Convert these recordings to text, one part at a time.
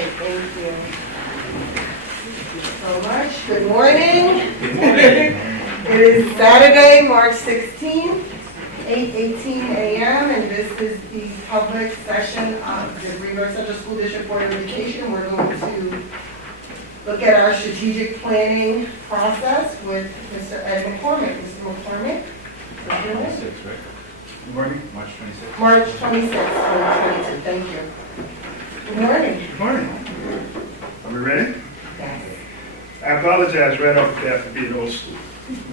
Okay, thank you. Thank you so much. Good morning. Good morning. It is Saturday, March 16th, 8:18 a.m., and this is the public session of the Greenburgh Central School District Board of Education. We're going to look at our strategic planning process with Mr. Ed McCormick. Mr. McCormick? Good morning, March 26th. March 26th, 2022. Thank you. Good morning. Good morning. Are we ready? Yes. I apologize right off the bat for being old school,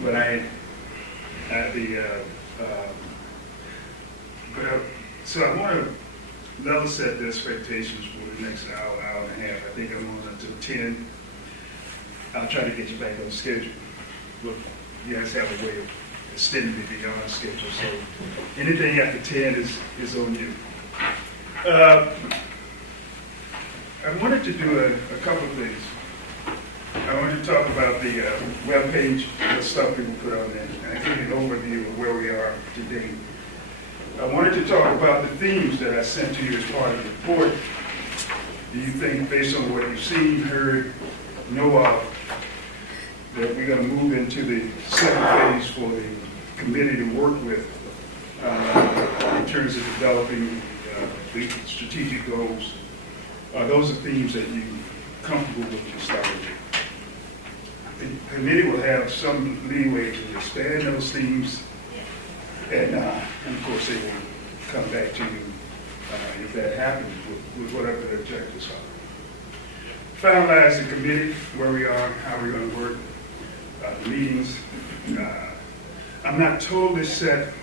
but so I want to level set the expectations for the next hour, hour and a half. I think I'm on until 10. I'll try to get you back on schedule. Look, you guys have a way of extending it beyond schedule, so anything after 10 is on you. I wanted to do a couple of things. I wanted to talk about the webpage, the stuff people put on there, and I give you an overview of where we are today. I wanted to talk about the themes that I sent to you as part of the report. Do you think, based on what you've seen, heard, know of, that we're going to move into the second phase for the committee to work with in terms of developing the strategic goals? Those are themes that you're comfortable with to start with. The committee will have some leeway to expand those themes, and of course they will come back to you if that happens with whatever their objectives are. Finalize the committee, where we are, how we're going to work, the meetings. I'm not totally set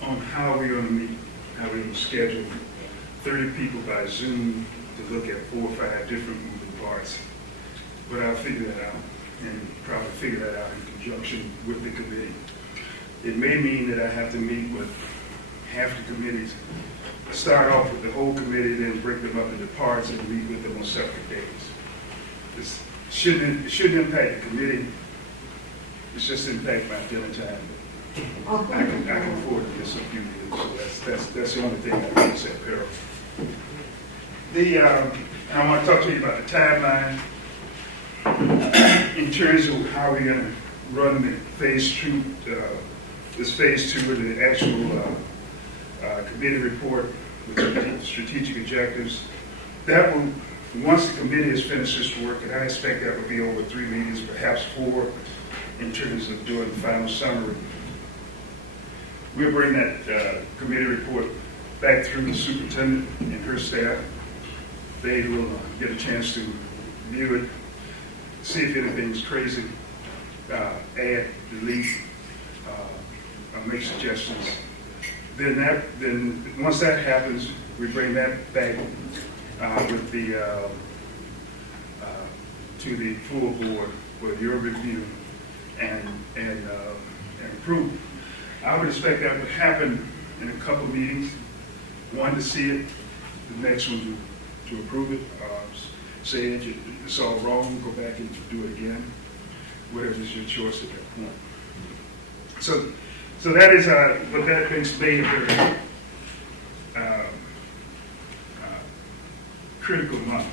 on how we're going to meet, how we're going to schedule 30 people by Zoom to look at 4 or 5 different moving parts. But I'll figure that out, and probably figure that out in conjunction with the committee. It may mean that I have to meet with half the committees, start off with the whole committee, then break them up into parts and meet with them on separate days. This shouldn't impact the committee. It's just impact my dinner time. I can afford to miss a few years, so that's the only thing I can say, Peril. I want to talk to you about the timeline in terms of how we're going to run the phase 2, this phase 2 of the actual committee report with the strategic objectives. That will, once the committee has finished this work, and I expect that will be over 3 meetings, perhaps 4, in terms of doing the final summary. We'll bring that committee report back through the superintendent and her staff. They will get a chance to view it, see if anything's crazy, add, delete, make suggestions. Then once that happens, we bring that back with the to the full board for your review and approve. I would expect that would happen in a couple of meetings. One to see it, the next one to approve it, say it's all wrong, go back and do it again. Whatever is your choice at that point. So that is what that makes May a very critical month.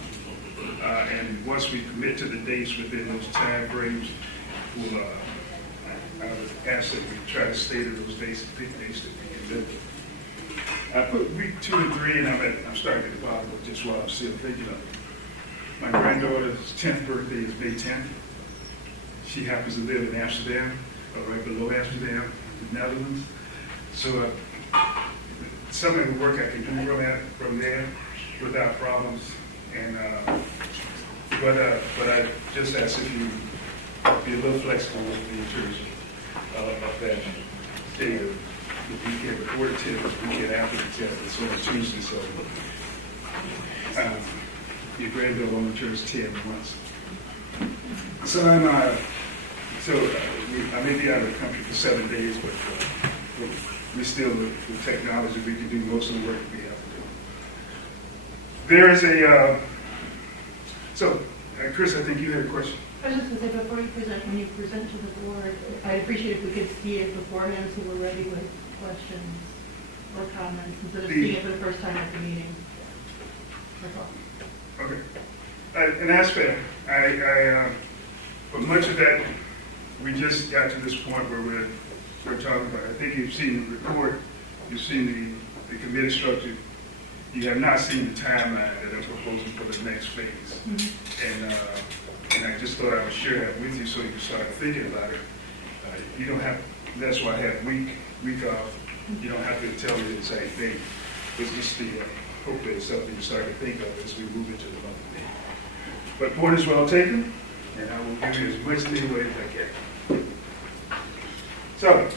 And once we commit to the dates within those time frames, we'll I would ask that we try to stay to those dates and pick dates that we can live with. I put week 2 and 3, and I'm starting at the bottom of just while I'm still thinking of it. My granddaughter's 10th birthday is May 10th. She happens to live in Amsterdam, or right below Amsterdam, the Netherlands. So some of the work I can do from there without problems. And but I just ask if you be a little flexible with me in terms of that day of the weekend before the 10th, the weekend after the 10th. It's on a Tuesday, so your granddaughter only turns 10 once. So I may be out of the country for 7 days, but we still, with technology, we can do most of the work we have to do. There is Chris, I think you had a question. I was just going to say, before when you present to the board, I'd appreciate if we could see it beforehand so we're ready with questions or comments instead of seeing it for the first time at the meeting. That's all. Okay. And that's fair. But much of that, we just got to this point where we're talking about. I think you've seen the report, you've seen the committee structure. You have not seen the timeline that I'm proposing for the next phase. And I just thought I would share that with you so you can start thinking about it. You don't have, that's why I had week off. You don't have to tell me the exact thing. It's just the hope that it's something you start to think of as we move into the month of May. But point is well taken, and I will give you as much leeway as I can. So,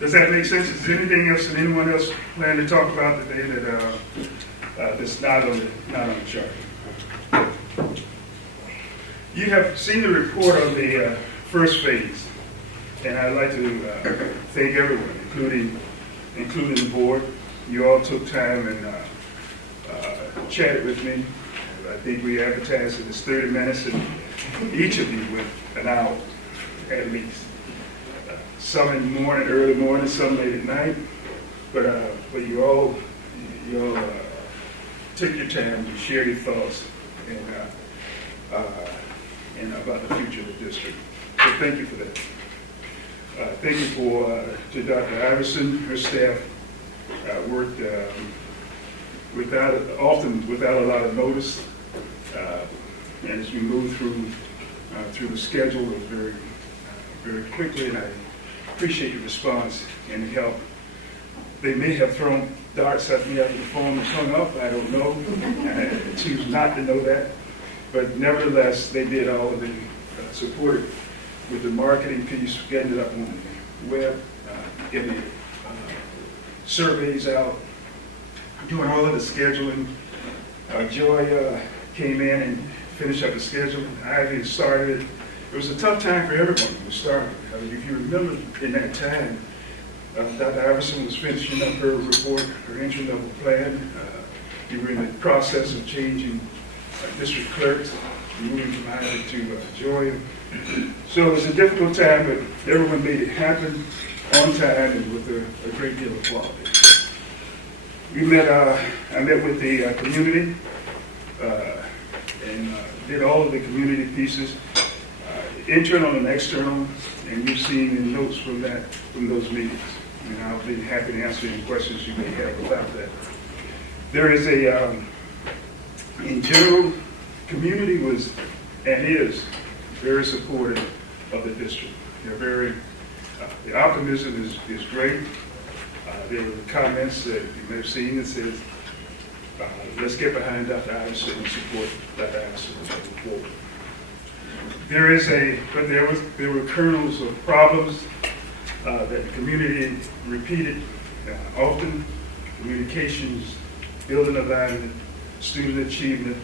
does that make sense? Is there anything else that anyone else plan to talk about today that's not on the chart? You have seen the report on the first phase, and I'd like to thank everyone, including the board. You all took time and chatted with me. I think we advertised it as 30 minutes, and each of you went an hour at least. Some in the morning, early morning, some late at night. But you all took your time to share your thoughts and about the future of the district. So thank you for that. Thank you to Dr. Iverson. Her staff worked often without a lot of notice. And as we moved through the schedule, it was very quickly, and I appreciate your response and the help. They may have thrown darts at me after the phone was hung up. I don't know. I choose not to know that. But nevertheless, they did all of the support with the marketing piece, getting it up on the web, getting the surveys out, doing all of the scheduling. Joy came in and finished up the scheduling. Ivy started it. It was a tough time for everyone when we started. I mean, if you remember in that time, Dr. Iverson was finishing up her report, her entry-level plan. We were in the process of changing district clerks, moving from Ivy to Joy. So it was a difficult time, but everyone made it happen on time and with a great deal of quality. I met with the community and did all of the community pieces, internal and external, and you've seen the notes from those meetings. And I'll be happy to answer any questions you may have about that. There is in general, community was and is very supportive of the district. They're the optimism is great. There were comments that you may have seen that says, let's get behind Dr. Iverson and support Dr. Iverson moving forward. There were kernels of problems that the community repeated often: communications, building alignment, student achievement,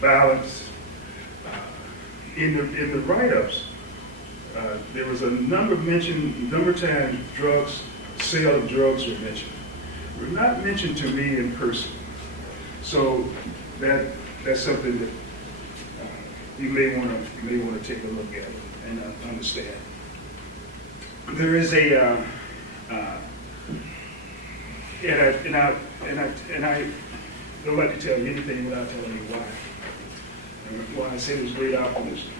balance. In the write-ups, there was a number of times drugs, sale of drugs were mentioned. Were not mentioned to me in person. So that's something that you may want to take a look at and understand. There is and I don't like to tell you anything without telling you why. And why I say there's great optimism.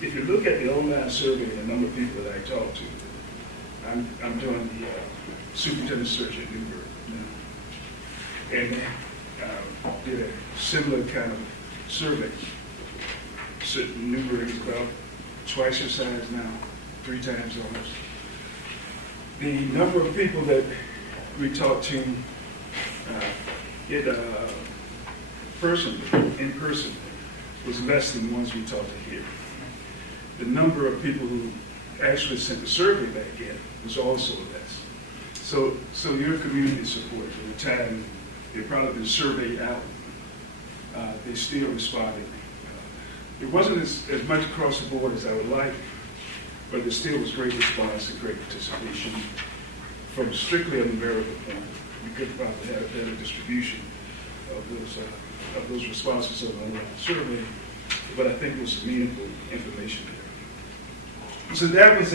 If you look at the online survey and the number of people that I talk to, I'm doing the superintendent search at Greenburgh now. And did a similar kind of survey. So Newburgh is about twice your size now, 3 times almost. The number of people that we talk to in person was less than the ones we talked to here. The number of people who actually sent the survey back in was also less. So your community support, at the time they've probably been surveyed out, they still responded. It wasn't as much across the board as I would like, but there still was great response and great participation from strictly a numerical point. We could probably have a better distribution of those responses on the online survey, but I think there was some meaningful information there. So that was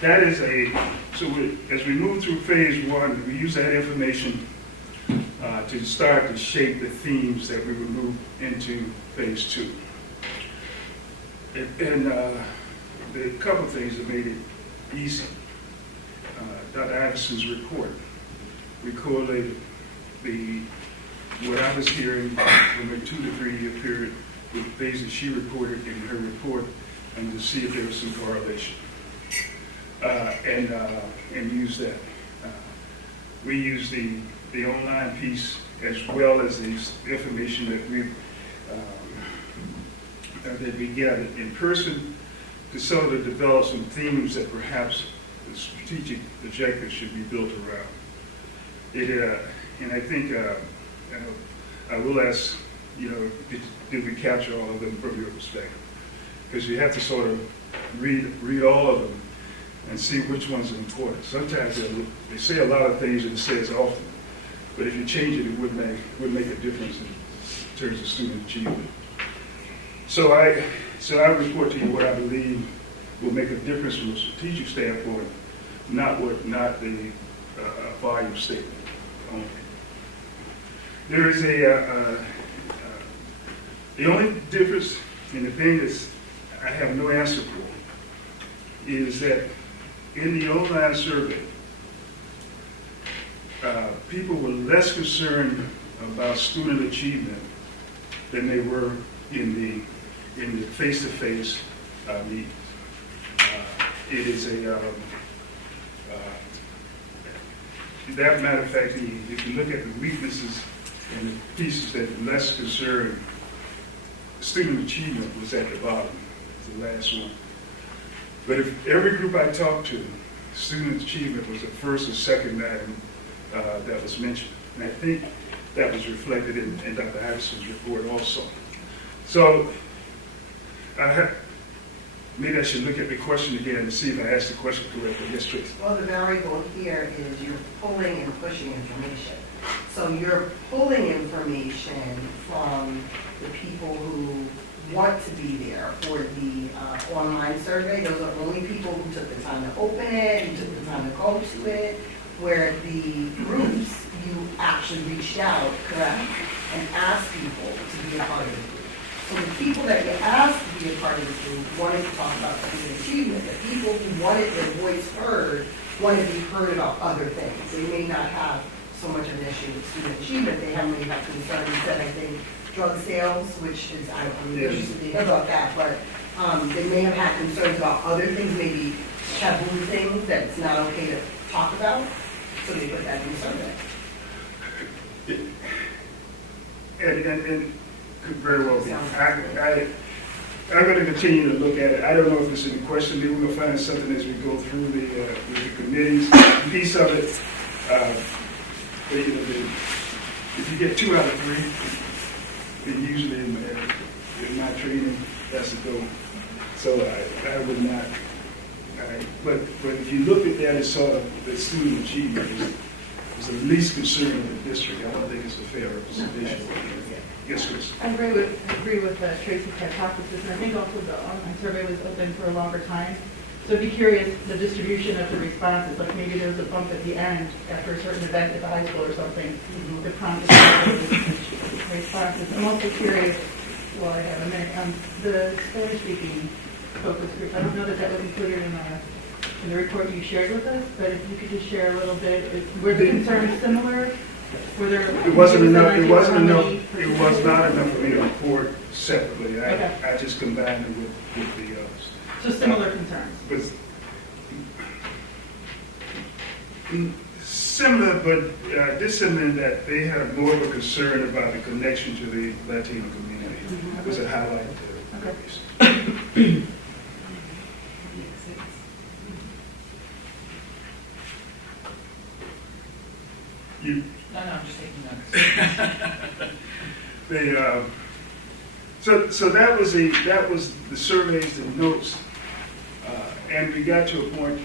that is as we move through phase one, we use that information to start to shape the themes that we would move into phase two. And the couple of things that made it easy. Dr. Iverson's report. We correlated what I was hearing from a 2 to 3 year period with things that she reported in her report, and to see if there was some correlation. And use that. We use the online piece as well as the information that we gathered in person to sort of develop some themes that perhaps the strategic objectives should be built around. And I think I will ask, did we capture all of them from your perspective? Because you have to sort of read all of them and see which ones are important. Sometimes they say a lot of things and it says often, but if you change it, it would make a difference in terms of student achievement. So I report to you what I believe will make a difference from a strategic standpoint, not the volume statement only. There is the only difference in the thing that I have no answer for is that in the online survey, people were less concerned about student achievement than they were in the face-to-face meetings. It is that matter of fact, if you look at the weaknesses and the pieces that were less concerned, student achievement was at the bottom, the last one. But if every group I talked to, student achievement was the first or second item that was mentioned. And I think that was reflected in Dr. Iverson's report also. So maybe I should look at the question again and see if I asked the question correctly. Yes, Tracy. Well, the variable here is you're pulling and pushing information. So you're pulling information from the people who want to be there for the online survey. Those are only people who took the time to open it, who took the time to go to it, where the groups, you actually reached out, correct, and asked people to be a part of the group. So the people that you asked to be a part of the group wanted to talk about student achievement. The people who wanted their voice heard wanted to be heard about other things. They may not have so much of an issue with student achievement. They may have concerns that I think drug sales, which is, I don't know anything about that, but they may have had concerns about other things, maybe taboo things that it's not okay to talk about. So they put that in the survey. And could very well be. I'm going to continue to look at it. I don't know if it's in question. Maybe we'll find something as we go through the committees. Piece of it, if you get 2 out of 3, then usually in my training, that's a go. So I would not. But if you look at that as sort of the student achievement is the least concern of the district, I don't think it's a fair representation. Yes, Chris. I agree with Tracy's hypothesis, and I think also the online survey was open for a longer time. So I'd be curious, the distribution of the responses, like maybe there was a bump at the end after a certain event at the high school or something, that prompted the responses. I'm also curious, while I have a minute, the Spanish-speaking focus group. I don't know that was included in the report you shared with us, but if you could just share a little bit, were the concerns similar? It wasn't enough. It was not enough for me to report separately. I just combined it with the others. So similar concerns. Similar, but dissimilar in that they had more of a concern about the connection to the Latino community. It was a highlight there. No, I'm just taking notes. So that was the surveys, the notes, and we got to a point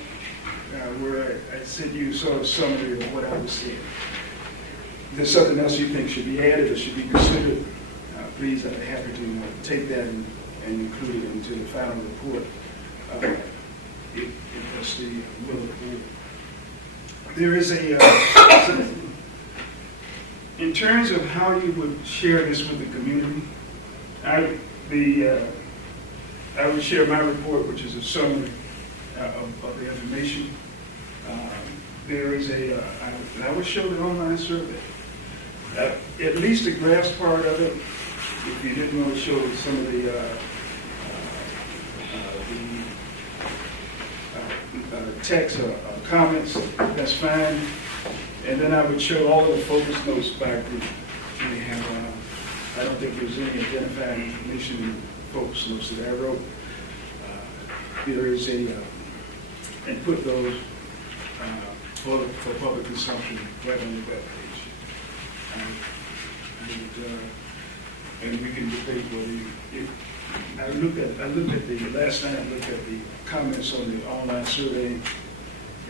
where I sent you sort of summary of what I was seeing. If there's something else you think should be added or should be considered, please, I'd be happy to take that and include it into the final report. if that's the will of the board. There is a, in terms of how you would share this with the community, I would share my report, which is a summary of the information. There is and I would show the online survey. At least the graph part of it, if you didn't want to show some of the text or comments, that's fine. And then I would show all of the focus notes by group. We have, I don't think there's any identifying information in the focus notes that I wrote. There is and put those for public consumption right on the web page. And we can debate whether I looked at the last night. I looked at the comments on the online survey,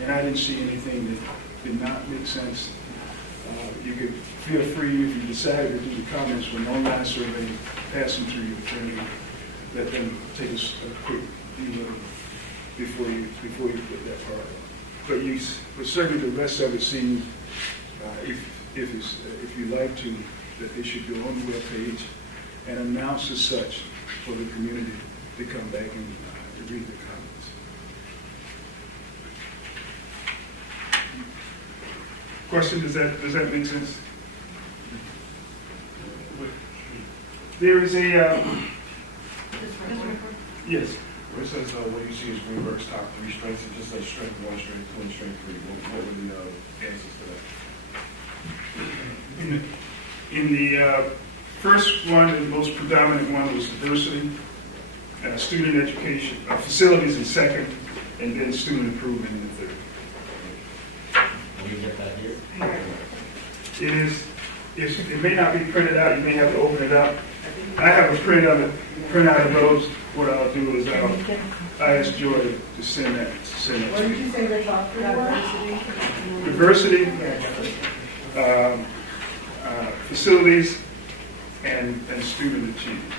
and I didn't see anything that did not make sense. You could feel free, if you decide to do the comments from the online survey, pass them through your attorney, let them take a quick view of them before you put that part on. But certainly the rest of it seems, if you like to, that they should go on the web page and announce as such for the community to come back and to read the comments. Question, does that make sense? There is a, yes. Where it says, what you see is Greenburgh's top 3 strengths, it just says strength 1, strength 2, and strength 3. What were the answers to that? In the first one, the most predominant one was diversity, student education, facilities in second, and then student improvement in the third. Will you get that here? It may not be printed out, you may have to open it up. I have a printout of those. What I'll do is I ask Joy to send that. What did you say the top 3 were? Diversity, facilities, and student achievement.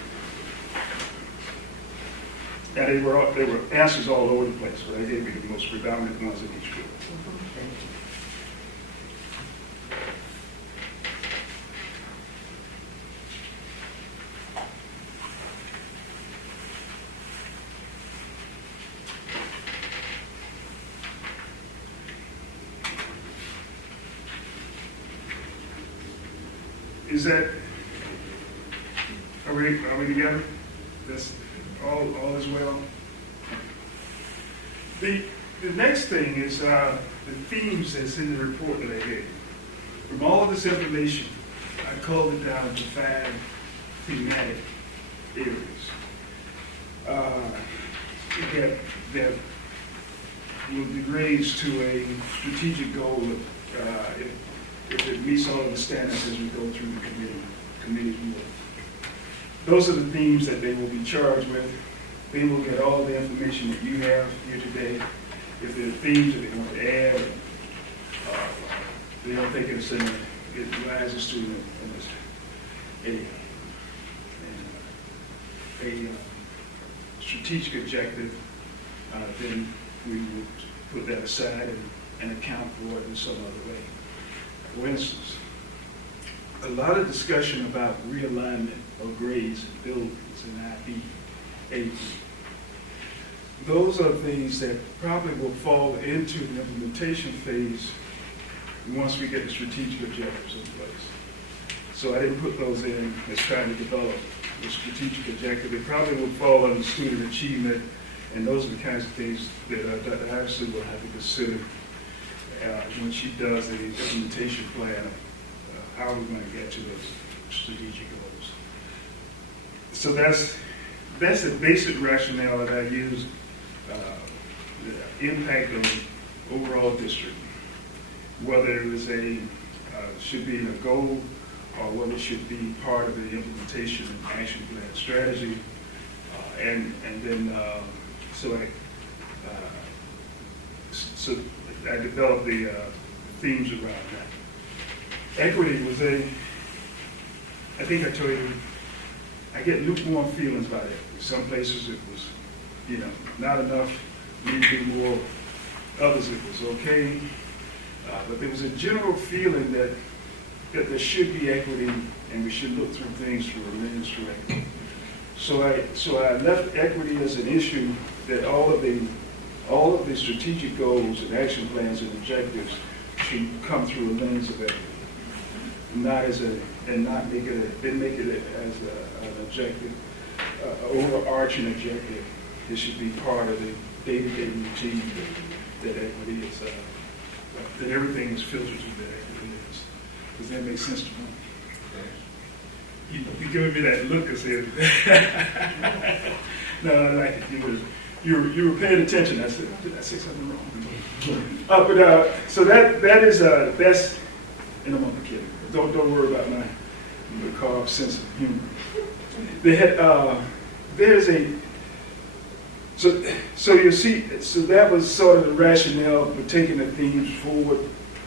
And they were answers all over the place, but I gave you the most predominant ones in each group. Is that, are we together? That's all is well. The next thing is the themes that's in the report that I gave. From all of this information, I called it down to 5 thematic areas. That will degrades to a strategic goal of if it meets all of the standards as we go through the committee's work. Those are the themes that they will be charged with. They will get all the information that you have here today. If there are themes that they want to add, they don't think it rises to a strategic objective, then we will put that aside and account for it in some other way. For instance, a lot of discussion about realignment of grades and buildings and IB, AP. Those are things that probably will fall into the implementation phase once we get the strategic objectives in place. So I didn't put those in as trying to develop the strategic objective. They probably will fall under student achievement, and those are the kinds of things that Dr. Harrison will have to consider when she does the implementation plan, how we're going to get to those strategic goals. So that's the basic rationale that I use, the impact on overall district, whether it was should be in a goal or whether it should be part of the implementation and action plan strategy, and then so I developed the themes around that. Equity was I think I told you, I get lukewarm feelings about it. Some places it was, not enough maybe more, others it was okay. But there was a general feeling that there should be equity and we should look through things through a lens through equity. So I left equity as an issue that all of the strategic goals and action plans and objectives should come through a lens of equity, not as not make it as an objective, overarching objective. It should be part of the day-to-day routine that equity is, that everything is filtered through that equity is. Does that make sense to me? You giving me that look as if, no, I like it. You were paying attention. I said, did I say something wrong? So that's, and I'm only kidding. Don't worry about my macabre sense of humor. So you see, so that was sort of the rationale for taking the themes forward.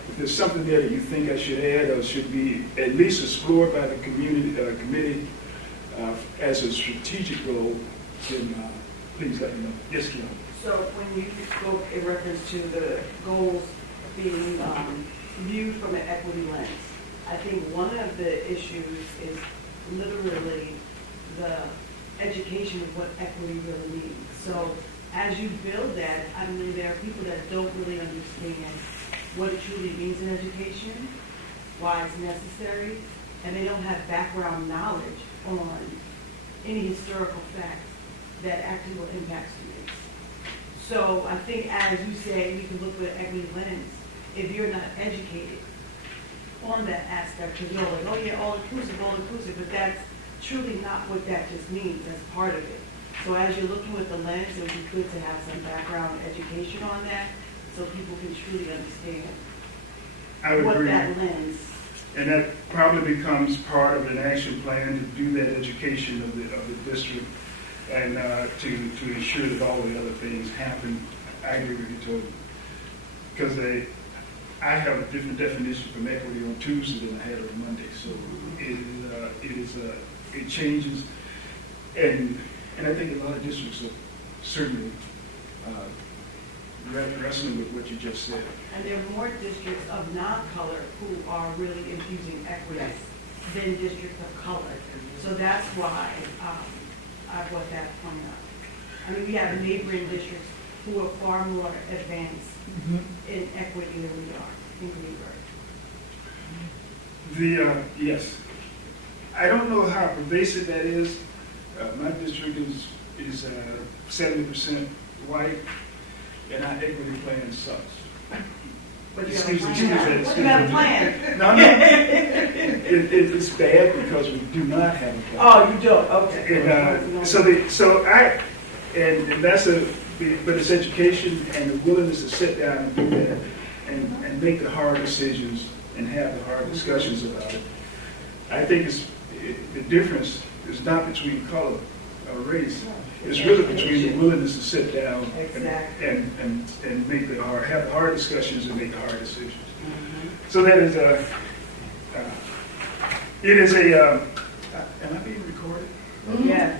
If there's something there that you think I should add or should be at least explored by the committee as a strategic goal, then please let me know. Yes, Kim. So when you spoke in reference to the goals being viewed from an equity lens, I think one of the issues is literally the education of what equity really means. So as you build that, I mean, there are people that don't really understand what it truly means in education, why it's necessary, and they don't have background knowledge on any historical facts that actually will impact students. So I think, as you say, we can look with an equity lens. If you're not educated on that aspect, because you're like, oh yeah, all inclusive, but that's truly not what that just means. That's part of it. So as you're looking with the lens, it would be good to have some background education on that, so people can truly understand I would what agree. that lens. And that probably becomes part of an action plan to do that education of the district and to ensure that all the other things happen. I agree with you totally. Because I have a different definition from equity on Tuesday than I had on Monday. So it changes. And I think a lot of districts are certainly wrestling with what you just said. And there are more districts of non-color who are really infusing equity than districts of color. So that's why I brought that point up. I mean, we have neighboring districts who are far more advanced in equity than we are in Greenburgh. Yes. I don't know how pervasive that is. My district is 70% white, and our equity plan sucks. But you Excuse have me, a plan. excuse You me. have a plan. No. It's bad because we do not have a plan. Oh, you don't? Okay. And but it's education and the willingness to sit down and do that and make the hard decisions and have the hard discussions about it. I think the difference is not between color or race. It's really between the willingness to sit down Exactly. and make have the hard discussions and make the hard decisions. So that is it is am I being recorded? Yeah.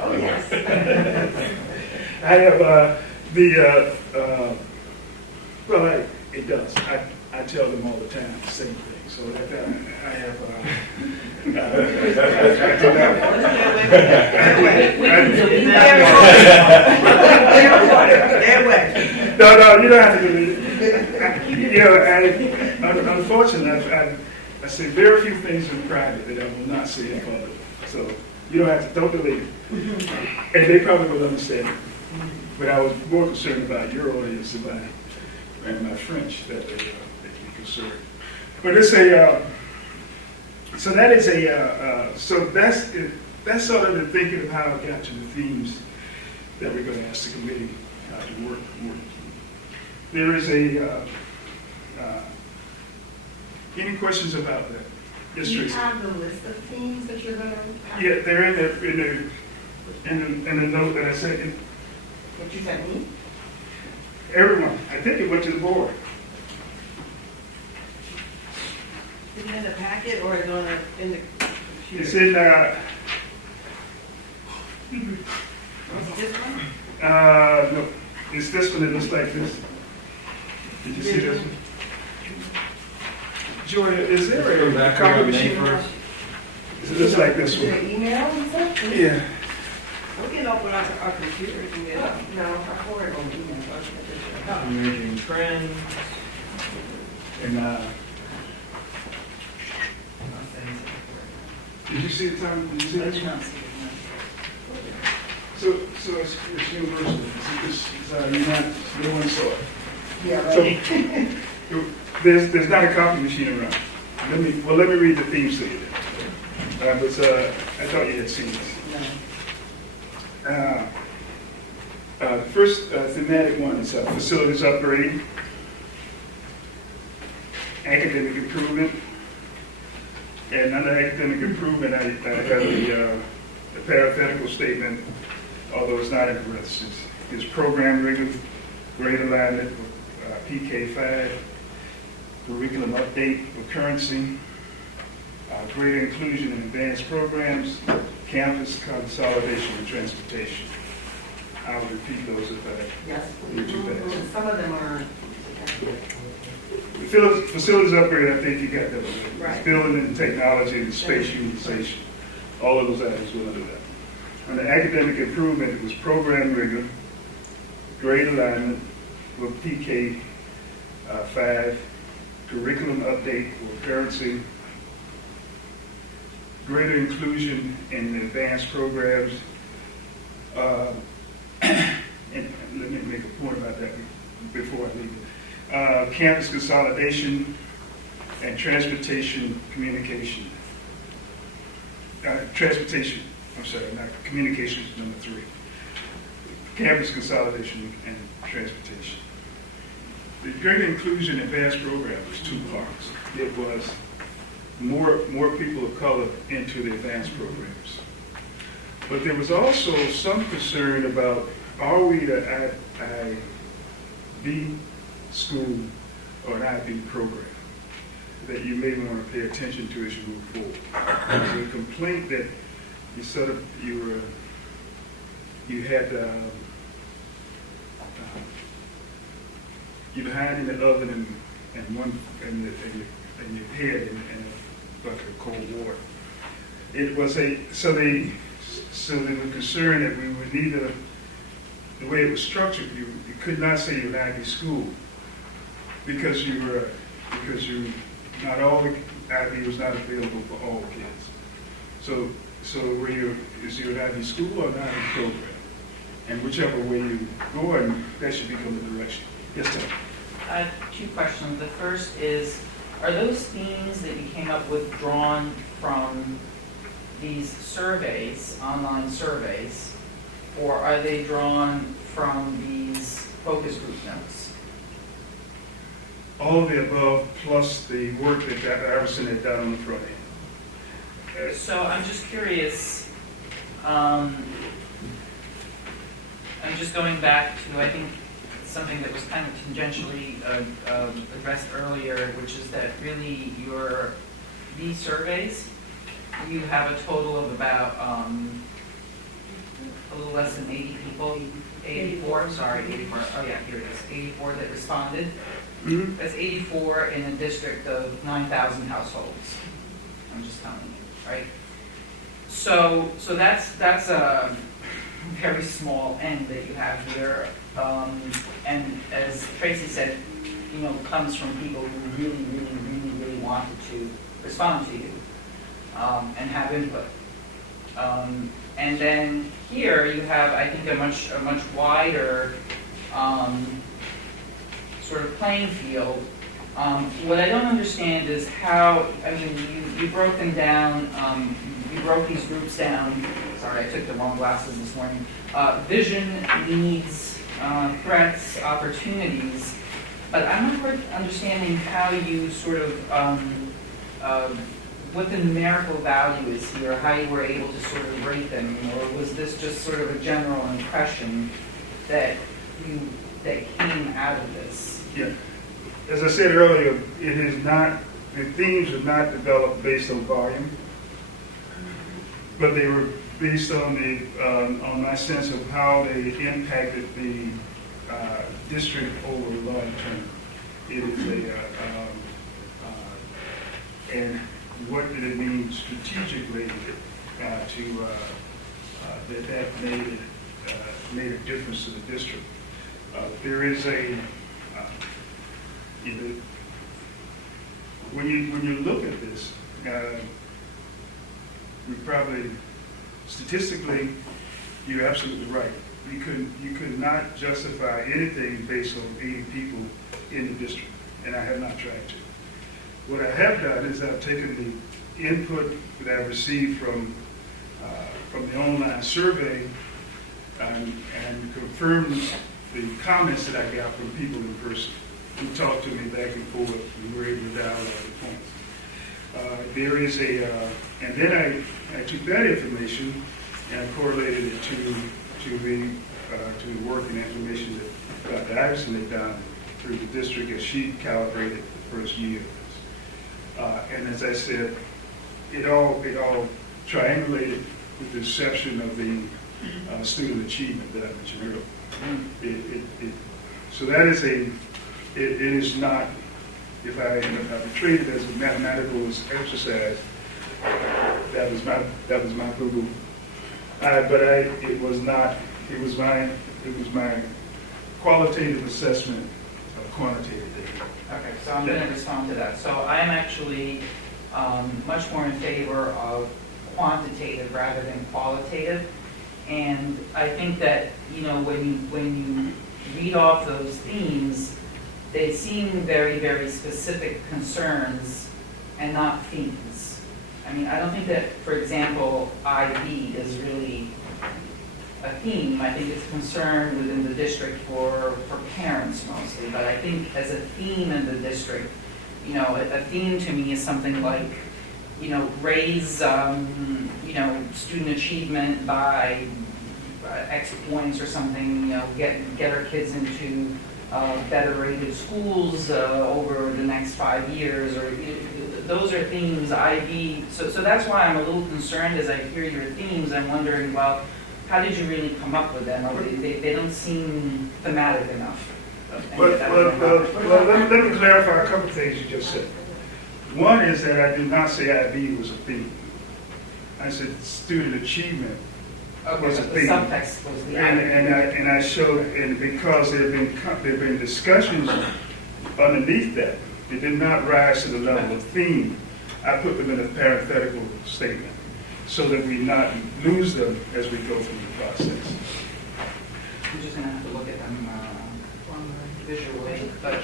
Oh, yes. I have it does. I tell them all the time the same thing. So that I have No, you don't have to do it. Unfortunately, I say very few things in private that I will not say in public. So you don't have to, don't delete it. And they probably will understand it. But I was more concerned about your audience and my French that they be concerned. But it's so that is so that's sort of the thinking of how I got to the themes that we're going to ask the committee to work. There is any questions about that? Yes, Do you Tracy. have the list of themes that you're going to? Yeah, they're in the note that I sent. What you sent me? Everyone, I think it went to the board. Is it in the packet or is it in the computer? It's in, This one? no, It's this one that looks like this. Did you see this one? Joy, is there a copy machine around? It looks like this one. The email and stuff? Yeah. We can open our computers and get it. No, I forwarded on email. Emerging trends. And, did you see it, Tom? Did you see this one? So it's universal. You're not, no one saw it. Yeah, So, right. there's not a copy machine around. Let me read the theme statement. But I thought you had seen this. The first thematic one is facilities upgrading, academic improvement, and under academic improvement, I have the parenthetical statement, although it's not in parentheses, is program rigor, grade alignment, PK5, curriculum update, recurrency, greater inclusion in advanced programs, campus consolidation and transportation. I'll repeat those if I Yes. do too fast. Some of them are. Facilities upgrade, I think you got that. Right. It's building and technology and space utilization. All of those items will under that. Under academic improvement, it was program rigor, grade alignment with PK 5, curriculum update for currency, greater inclusion in advanced programs. And let me make a point about that before I leave it. Campus consolidation and transportation communication. Communication is number 3. Campus consolidation and transportation. The greater inclusion in advanced program was 2 parts. It was more people of color into the advanced programs. But there was also some concern about, are we the IB school or an IB program that you may want to pay attention to as you move forward? There's a complaint that you're hiding the oven and your head in a bucket of cold water. It was so they were concerned that we would need the way it was structured, you could not say you're an IB school because not all the IB was not available for all kids. So is you an IB school or an IB program? And whichever way you go, and that should become the direction. Yes, sir. I have 2 questions. The first is, are those themes that you came up with drawn from these surveys, online surveys, or are they drawn from these focus group notes? All of the above, plus the work that Iverson had done on the front end. So I'm just curious, I'm just going back to, I think, something that was kind of tangentially addressed earlier, which is that really these surveys, you have a total of about a little less than 80 people, 84, sorry, 84, oh yeah, here it is, 84 that responded. Mm-hmm. That's 84 in a district of 9,000 households. I'm just telling you, right? So that's a very small end that you have here. And as Tracy said, comes from people who really wanted to respond to you and have input. And then here you have, I think, a much wider sort of playing field. What I don't understand is how, you broke them down, you broke these groups down. Sorry, I took the wrong glasses this morning. Vision, needs, threats, opportunities. But I'm not quite understanding how you sort of, what the numerical value is here, how you were able to sort of rate them, or was this just sort of a general impression that came out of this? Yeah. As I said earlier, the themes are not developed based on volume, but they were based on my sense of how they impacted the district over the long term. It is and what did it mean strategically that made a difference to the district. There is when you look at this, we probably statistically, you're absolutely right. You could not justify anything based on 80 people in the district, and I have not tried to. What I have done is I've taken the input that I've received from the online survey and confirmed the comments that I got from people in person who talked to me back and forth. We were able to dialogue the points. There is and then I took that information and I correlated it to the work and information that Dr. Iverson had done through the district as she calibrated the first year of this. And as I said, it all triangulated with the exception of the student achievement that I mentioned earlier. So that is it is not, if I portrayed it as a mathematical exercise, that was my boo-boo. It was not. It was my qualitative assessment of quantitative data. Okay, so I'm going to respond to that. So I am actually much more in favor of quantitative rather than qualitative. And I think that, when you read off those themes, they seem very, very specific concerns and not themes. I mean, I don't think that, for example, IB is really a theme. I think it's a concern within the district for parents mostly. But I think as a theme in the district, a theme to me is something like, raise, student achievement by X points or something, get our kids into better rated schools over the next 5 years, or those are themes. IB, so that's why I'm a little concerned as I hear your themes. I'm wondering, well, how did you really come up with them? Or they don't seem thematic enough. Well, let me clarify a couple of things you just said. One is that I did not say IB was a theme. I said student achievement was a the theme. subtext was the And I showed, and because there have been discussions underneath that, it did not rise to the level of theme. I put them in a parenthetical statement so that we not lose them as we go through the process. I'm just going to have to look at them visually. But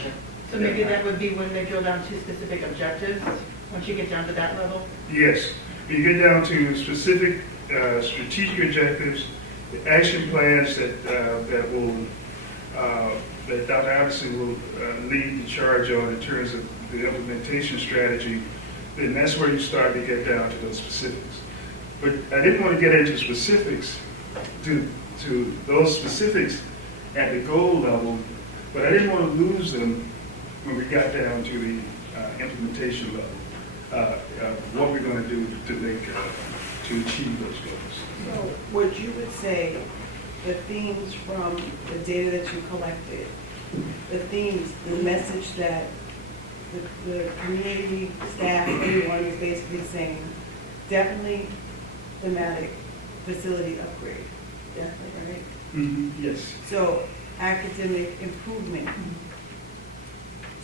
So maybe that would be when they drill down to specific objectives, once you get down to that level? Yes, you get down to specific strategic objectives, the action plans that Dr. Iverson will lead the charge on in terms of the implementation strategy, then that's where you start to get down to those specifics. But I didn't want to get into specifics, to those specifics at the goal level, but I didn't want to lose them when we got down to the implementation level, what we're going to do to achieve those goals. So what you would say, the themes from the data that you collected, the themes, the message that the community, staff, everyone is basically saying, definitely thematic facility upgrade, definitely, right? Mm-hmm. Yes. So academic improvement.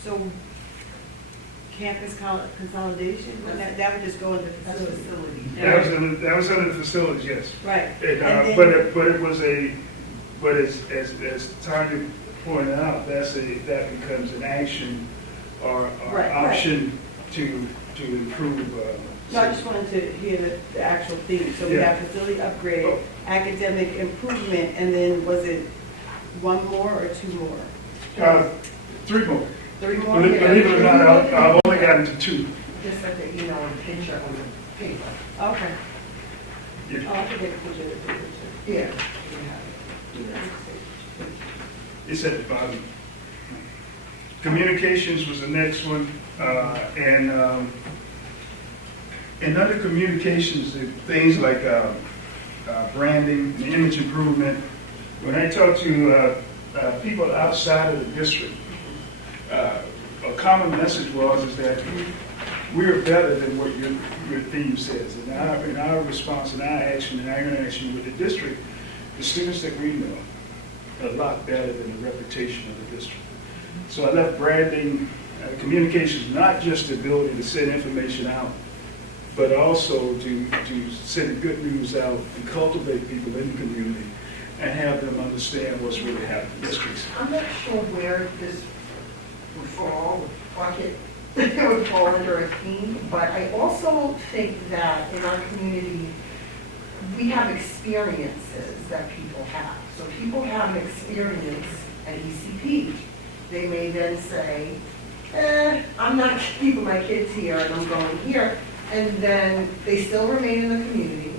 So campus consolidation, that would just go into facilities. That was under the facilities, yes. Right. And, And then- but it was but as Tanya pointed out, that becomes an action or Right, option to improve. No, I just wanted to hear the actual theme. So we Yeah. have facility upgrade, Oh. academic improvement, and then was it one more or two more? 3 more. Three more? Believe it or not, I've only gotten to 2. Just like the, picture on the paper. Okay. Yeah. Oh, I can take a picture of the picture. Yeah. It's at the bottom. Communications was the next one, and under communications, things like branding, image improvement. When I talk to people outside of the district. A common message was is that we're better than what your theme says. And in our response and our action and our interaction with the district, the students that we know are a lot better than the reputation of the district. So I left branding, communications, not just the ability to send information out, but also to send good news out and cultivate people in the community and have them understand what's really happening in districts. I'm not sure where this would fall, bucket, it would fall under a theme, but I also think that in our community, we have experiences that people have. So people have an experience at ECP. They may then say, I'm not keeping my kids here and I'm going here. And then they still remain in the community.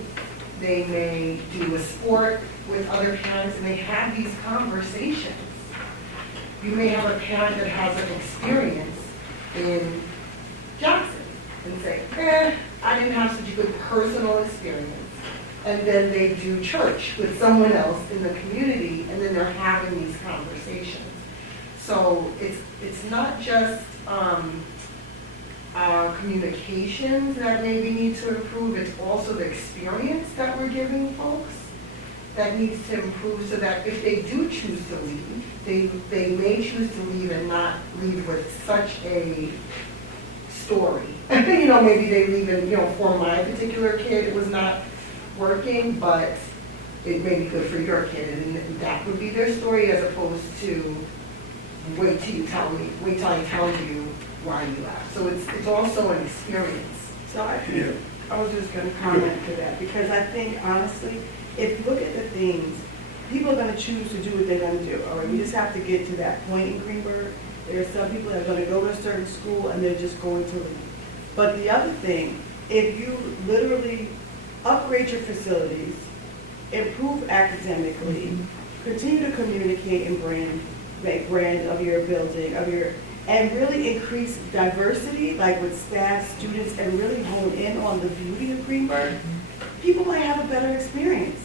They may do a sport with other parents and they have these conversations. You may have a parent that has an experience in Jackson and say, I didn't have such a good personal experience. And then they do church with someone else in the community and then they're having these conversations. So it's not just our communications that maybe need to improve, it's also the experience that we're giving folks that needs to improve so that if they do choose to leave, they may choose to leave and not leave with such a story. Maybe they leave and, for my particular kid, it was not working, but it may be good for your kid, and that would be their story as opposed to wait till I tell you why you left. So it's also an experience. So I was just going to comment to that because I think honestly, if you look at the things, people are going to choose to do what they're going to do. All right, we just have to get to that point in Greenburgh. There are some people that are going to go to a certain school and they're just going to leave. But the other thing, if you literally upgrade your facilities, improve academically, continue to communicate and make brand of your building, and really increase diversity, like with staff, students, and really hone in on the beauty of Greenburgh, people might have a better experience.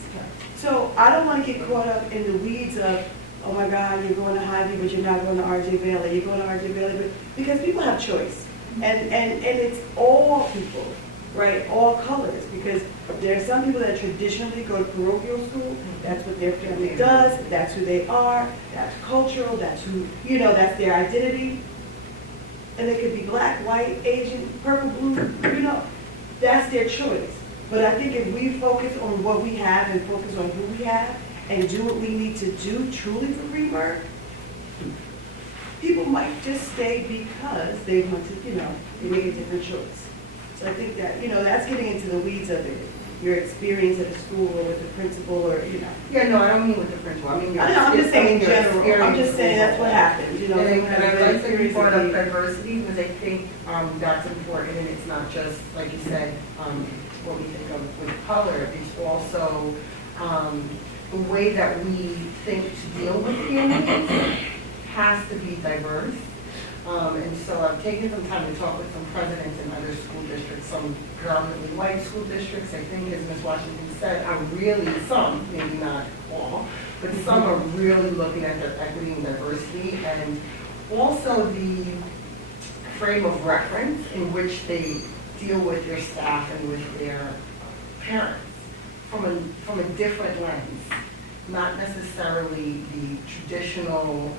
So I don't want to get caught up in the weeds of, oh my God, you're going to Hy-Vee, but you're not going to R.J. Bailey. You're going to R.J. Bailey, because people have choice. And it's all people, right? All colors, because there are some people that traditionally go to parochial school. That's what their family does. That's who they are. That's cultural. That's who, that's their identity. And it could be black, white, Asian, purple, blue, that's their choice. But I think if we focus on what we have and focus on who we have and do what we need to do truly for Greenburgh, people might just stay because they want to, they make a different choice. So I think that, that's getting into the weeds of it. Your experience at the school or with the principal or, Yeah, no, I don't mean with the principal. I mean, I'm just saying in your general. I'm just saying that's what happens, And I like that you brought up diversity because I think that's important and it's not just, like you said, what we think of with color. It's also the way that we think to deal with families has to be diverse. And so I've taken some time to talk with some presidents in other school districts, some predominantly white school districts. I think, as Ms. Washington said, are really some, maybe not all, but some are really looking at their equity and diversity, and also the frame of reference in which they deal with their staff and with their parents from a different lens, not necessarily the traditional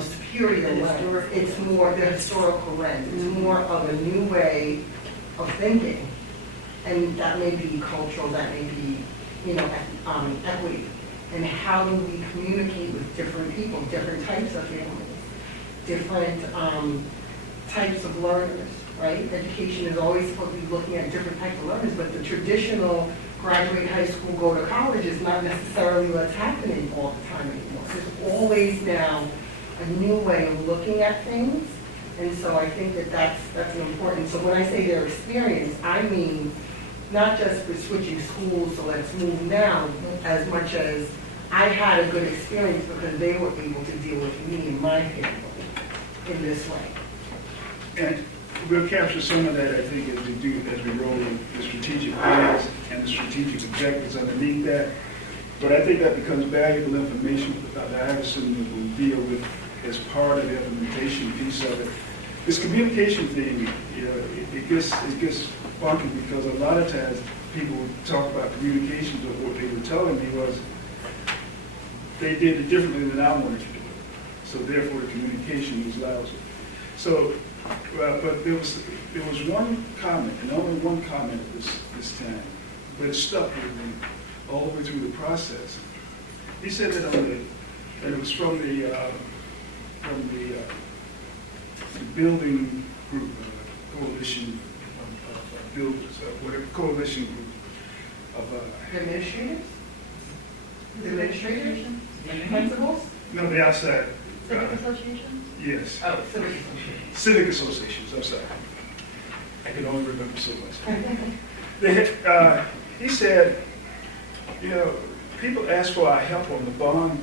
superior lens. It's more the historical lens. It's more of a new way of thinking. And that may be cultural, that may be, equity. And how do we communicate with different people, different types of families, different types of learners, right? Education is always supposed to be looking at different types of learners, but the traditional graduate high school, go to college is not necessarily what's happening all the time anymore. There's always now a new way of looking at things, and so I think that that's important. So when I say their experience, I mean not just for switching schools, so let's move now, as much as I had a good experience because they were able to deal with me and my family in this way. And we'll capture some of that, I think, as we roll the strategic plans and the strategic objectives underneath that. But I think that becomes valuable information that Dr. Iverson will deal with as part of the implementation piece of it. This communication thing, you know, it gets funky because a lot of times people talk about communications, but what they were telling me was they did it differently than I wanted to do it. So therefore the communication was lousy. So, but there was one comment, and only one comment this time, but it stuck with me all the way through the process. He said that that it was from the building group, coalition of builders, whatever coalition group of. Administrators? Administrators? Principals? No, the outside. Civic associations? Yes. Oh, civic associations. Civic associations, I'm sorry. I can only remember so much. He said, you know, people asked for our help on the bond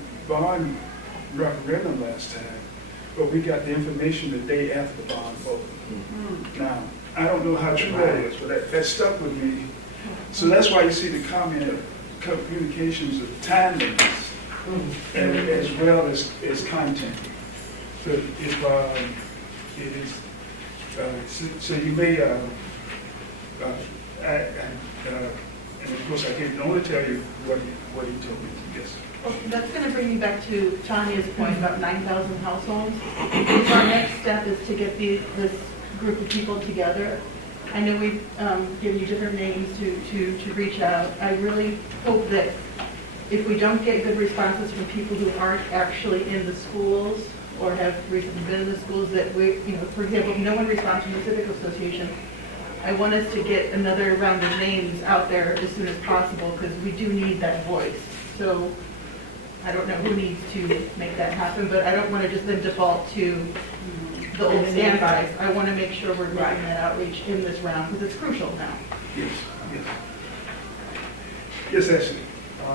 referendum last time, but we got the information the day after the bond vote. Now, I don't know how true that is, but that stuck with me. So that's why you see the communications of timeliness as well as content. So if it is, so you may, and of course I can only tell you what he told me. Yes. Well, that's going to bring me back to Tanya's point about 9,000 households. So our next step is to get this group of people together. I know we've given you different names to reach out. I really hope that if we don't get good responses from people who aren't actually in the schools or have recently been in the schools, that we, you know, for example, if no one responds from the Civic Association, I want us to get another round of names out there as soon as possible because we do need that voice. So I don't know who needs to make that happen, but I don't want to just then default to the old standbys. I want to make sure we're making that outreach in this round because it's crucial now. Yes. Yes. Yes, Ashley. So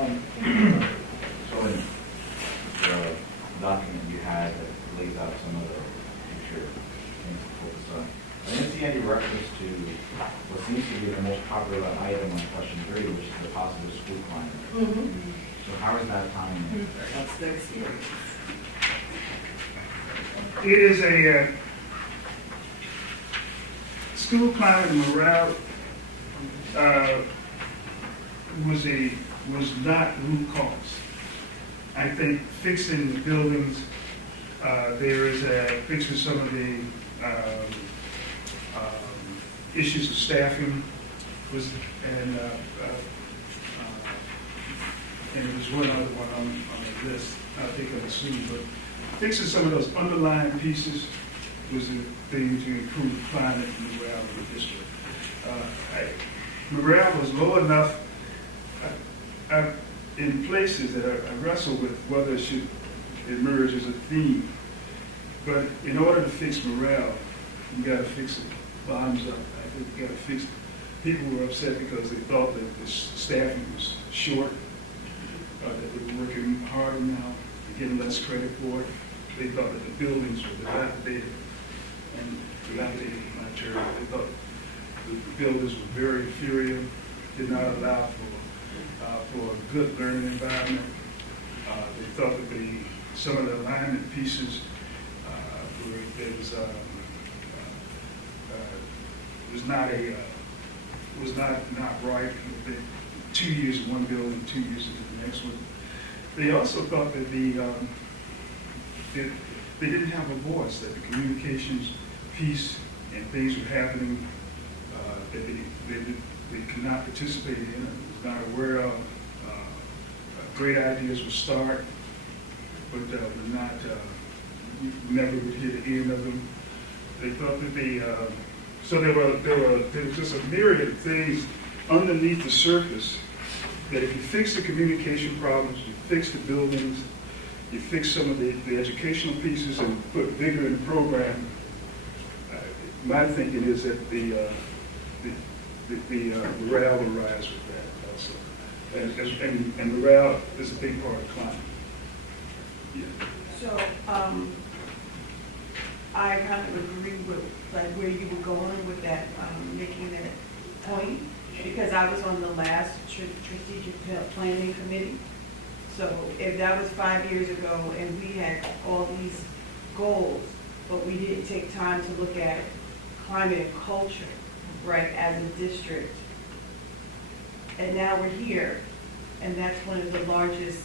in the document you had that lays out some of the future things to focus on, I didn't see any reference to what seems to be the most popular item on question 3, which is the positive school climate. So how is that tying in? That's the experience. It is a school climate and morale was not root cause. I think fixing the buildings, there is fixing some of the issues of staffing was, and there was one other one on the list, I think of the soon, but fixing some of those underlying pieces was a thing to improve the climate and morale of the district. Morale was low enough in places that I wrestle with whether it should emerge as a theme. But in order to fix morale, you got to fix it bottoms up. I think you got to fix it. People were upset because they thought that the staffing was short, that they were working harder now, getting less credit for it. They thought that the buildings were dilapidated, and dilapidated is not true. They thought the buildings were very inferior, did not allow for a good learning environment. They thought that some of the alignment pieces was not right. 2 years in one building, 2 years into the next one. They also thought that they didn't have a voice, that the communications piece and things were happening that they could not participate in, was not aware of. Great ideas would start, but would not, never would hear the end of them. They thought that so there was just a myriad of things underneath the surface that if you fix the communication problems, you fix the buildings, you fix some of the educational pieces and put vigor in the program, my thinking is that the morale will rise with that also. And morale is a big part of climate. Yeah. So, I kind of agree with like where you were going with that, making that point, because I was on the last strategic planning committee, So if that was 5 years ago and we had all these goals, but we didn't take time to look at climate and culture, right, as a district, and now we're here, and that's one of the largest,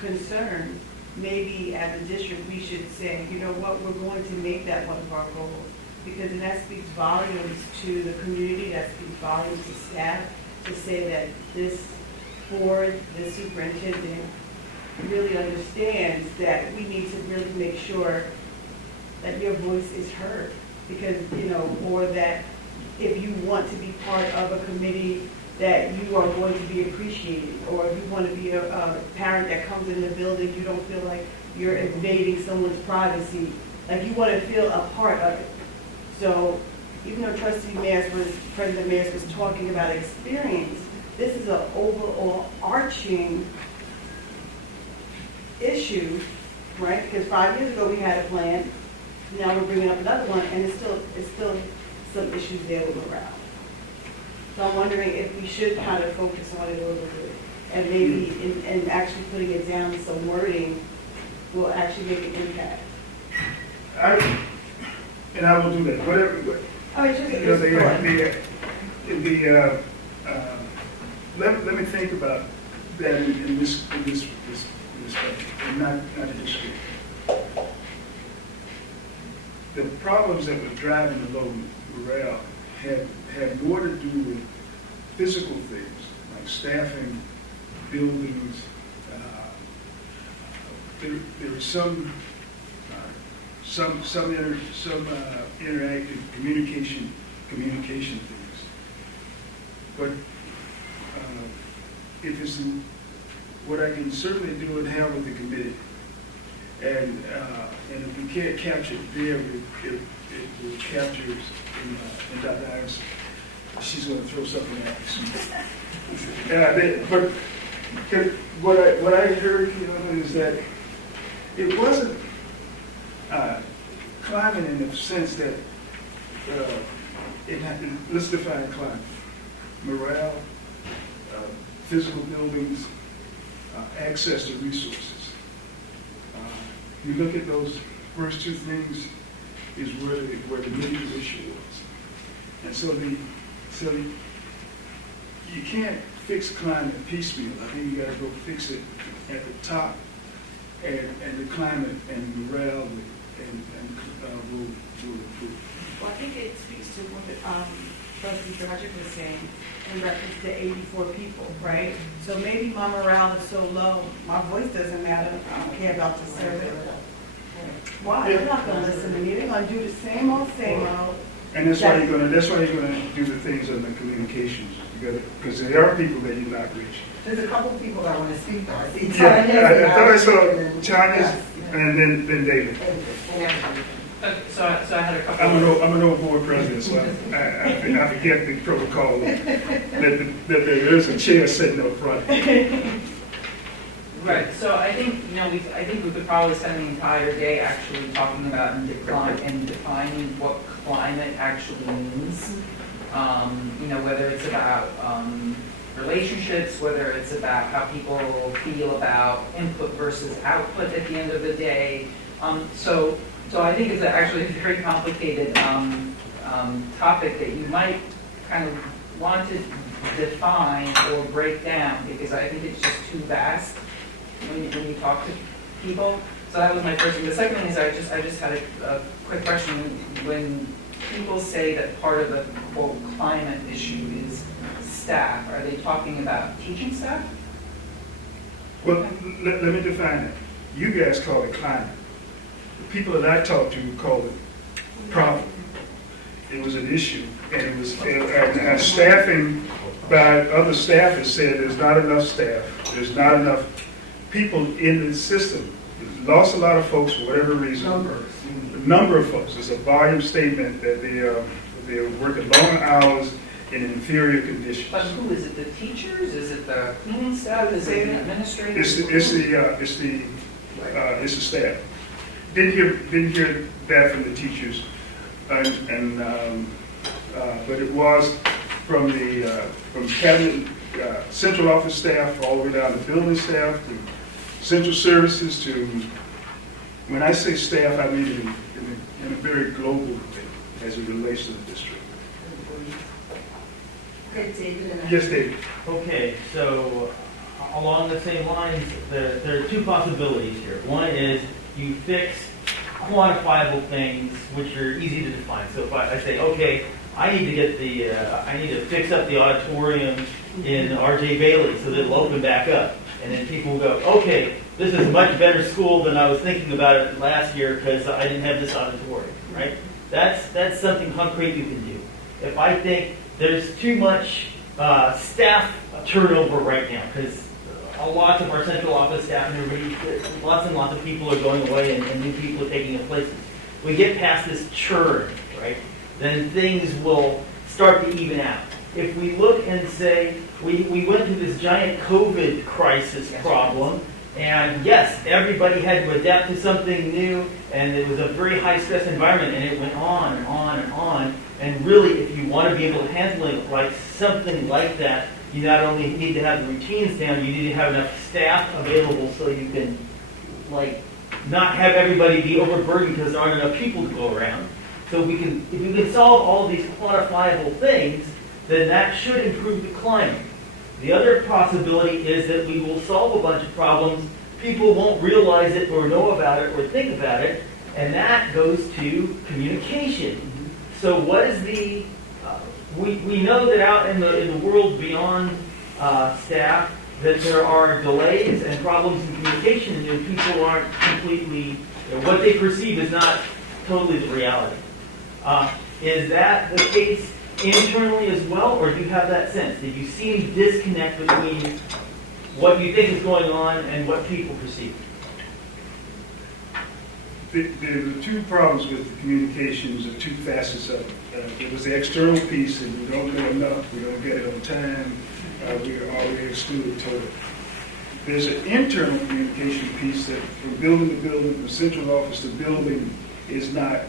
concerns, maybe as a district, we should say, you know what, we're going to make that one of our goals. Because that speaks volumes to the community, that speaks volumes to staff, to say that this board, this superintendent really understands that we need to really make sure that your voice is heard. Because, or that if you want to be part of a committee, that you are going to be appreciated. Or if you want to be a parent that comes in the building, you don't feel like you're invading someone's privacy. Like you want to feel a part of it. So even though President Mayers was talking about experience, this is an overall arching issue, right? Because 5 years ago we had a plan, now we're bringing up another one, and it's still some issues there with morale. So I'm wondering if we should kind of focus on it a little bit, and maybe in actually putting it down in some wording will actually make an impact. And I will do that. Whatever. Oh, it's just a let me think about that in this way, and not disagree. The problems that were driving the low morale had more to do with physical things like staffing, buildings. There was some interactive communication things. But if it's what I can certainly do and have with the committee, and if we can't capture it there, it will capture in Dr. Ives. She's going to throw something at me. But what I heard is that it wasn't climate in the sense that let's define climate: morale, physical buildings, access to resources. You look at those first two things is where the major issue was, and so you can't fix climate piecemeal. I think you got to go fix it at the top, and the climate and morale will improve. Well, I think it speaks to what Trustee Roderick was saying in reference to 84 people, right? So maybe my morale is so low, my voice doesn't matter. I don't care about the survey. Why? They're not going to listen to me. They're going to do the same old. And that's why you're going to do the things on the communications, because there are people that you're not reaching. There's a couple of people that want to speak now. I see Yeah, Tanya. I thought I saw Chinese and then David. And Ashley. So I had a couple. I'm an old board president, so I forget the protocol that there is a chair sitting up front. Right. So I think I think we could probably spend the entire day actually talking about and defining what climate actually means. Whether it's about relationships, whether it's about how people feel about input versus output at the end of the day. So I think it's actually a very complicated topic that you might kind of want to define or break down, because I think it's just too vast when you talk to people. So that was my first thing. The second thing is I just had a quick question. When people say that part of the quote climate issue is staff, are they talking about teaching staff? Well, let me define it. You guys call it climate. The people that I talked to called it problem. It was an issue, and it was and staffing by other staffers said there's not enough staff. There's not enough people in the system. We've lost a lot of folks for whatever reason. A number of folks. It's a volume statement that they're working long hours in inferior conditions. But who is it? The teachers? Is it the cleaning staff? Is it the administrators? It's the staff. Didn't hear that from the teachers, but it was from the cabinet central office staff, all the way down to building staff, to central services, to, when I say staff, I mean in a very global way as it relates to the district. Okay, David and. Yes, David? Okay, so along the same lines, there are two possibilities here. One is you fix quantifiable things which are easy to define. So if I say, okay, I need to get I need to fix up the auditorium in R.J. Bailey so that it'll open back up. And then people will go, okay, this is a much better school than I was thinking about it last year because I didn't have this auditorium, right? That's something concrete you can do. If I think there's too much staff turnover right now because lots of our central office staff and everybody, lots and lots of people are going away and new people are taking their places. We get past this churn, right? Then things will start to even out. If we look and say, we went through this giant COVID crisis problem, and yes, everybody had to adapt to something new, and it was a very high-stress environment, and it went on and on and on. And really, if you want to be able to handle it like something like that, you not only need to have the routines down, you need to have enough staff available so you can, not have everybody be overburdened because there aren't enough people to go around. So if we can solve all these quantifiable things, then that should improve the climate. The other possibility is that we will solve a bunch of problems, people won't realize it or know about it or think about it, and that goes to communication. So what is the, we know that out in the world beyond staff, that there are delays and problems in communication and people aren't completely, what they perceive is not totally the reality. Is that the case internally as well, or do you have that sense? Did you see any disconnect between what you think is going on and what people perceive? The two problems with the communications are two facets of it. It was the external piece, and we don't know enough, we don't get it on time, we are already excluded totally. There's an internal communication piece that from building to building, from central office to building, is not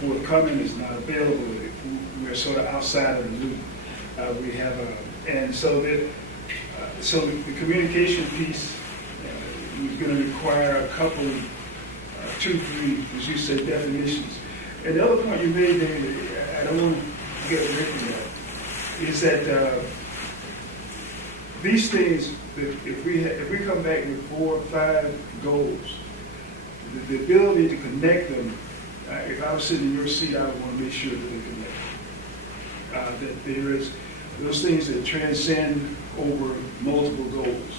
forthcoming, is not available. We're sort of outside of the loop. We have so the communication piece is going to require a couple, 2, 3, as you said, definitions. And the other point you made, David, I don't want to get away from that, is that these things, if we come back with 4 or 5 goals, the ability to connect them, if I was sitting in your seat, I would want to make sure that they connect. That there is those things that transcend over multiple goals.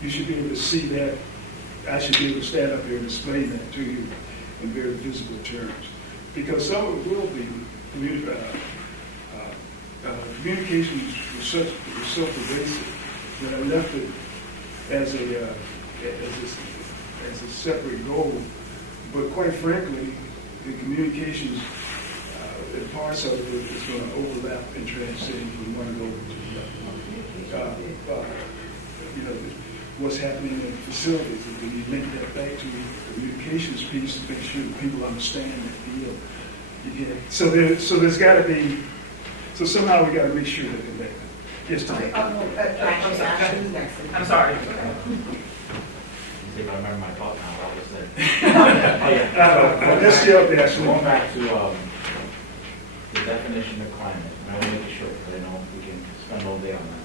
You should be able to see that. I should be able to stand up here and explain that to you in very visible terms. Because some of it will be communication was so pervasive that I left it as a separate goal. But quite frankly, the communications and parts of it is going to overlap and transcend from one goal to the other. What's happening in facilities, and when you link that back to the communications piece to make sure that people understand that deal. So there's got to be, so somehow we got to make sure that they're connected. Yes, Tom. I'm sorry. If I remember my thought now, I'll just say. Let's see up there. Going back to the definition of climate, and I want to make it short because I know we can spend all day on that.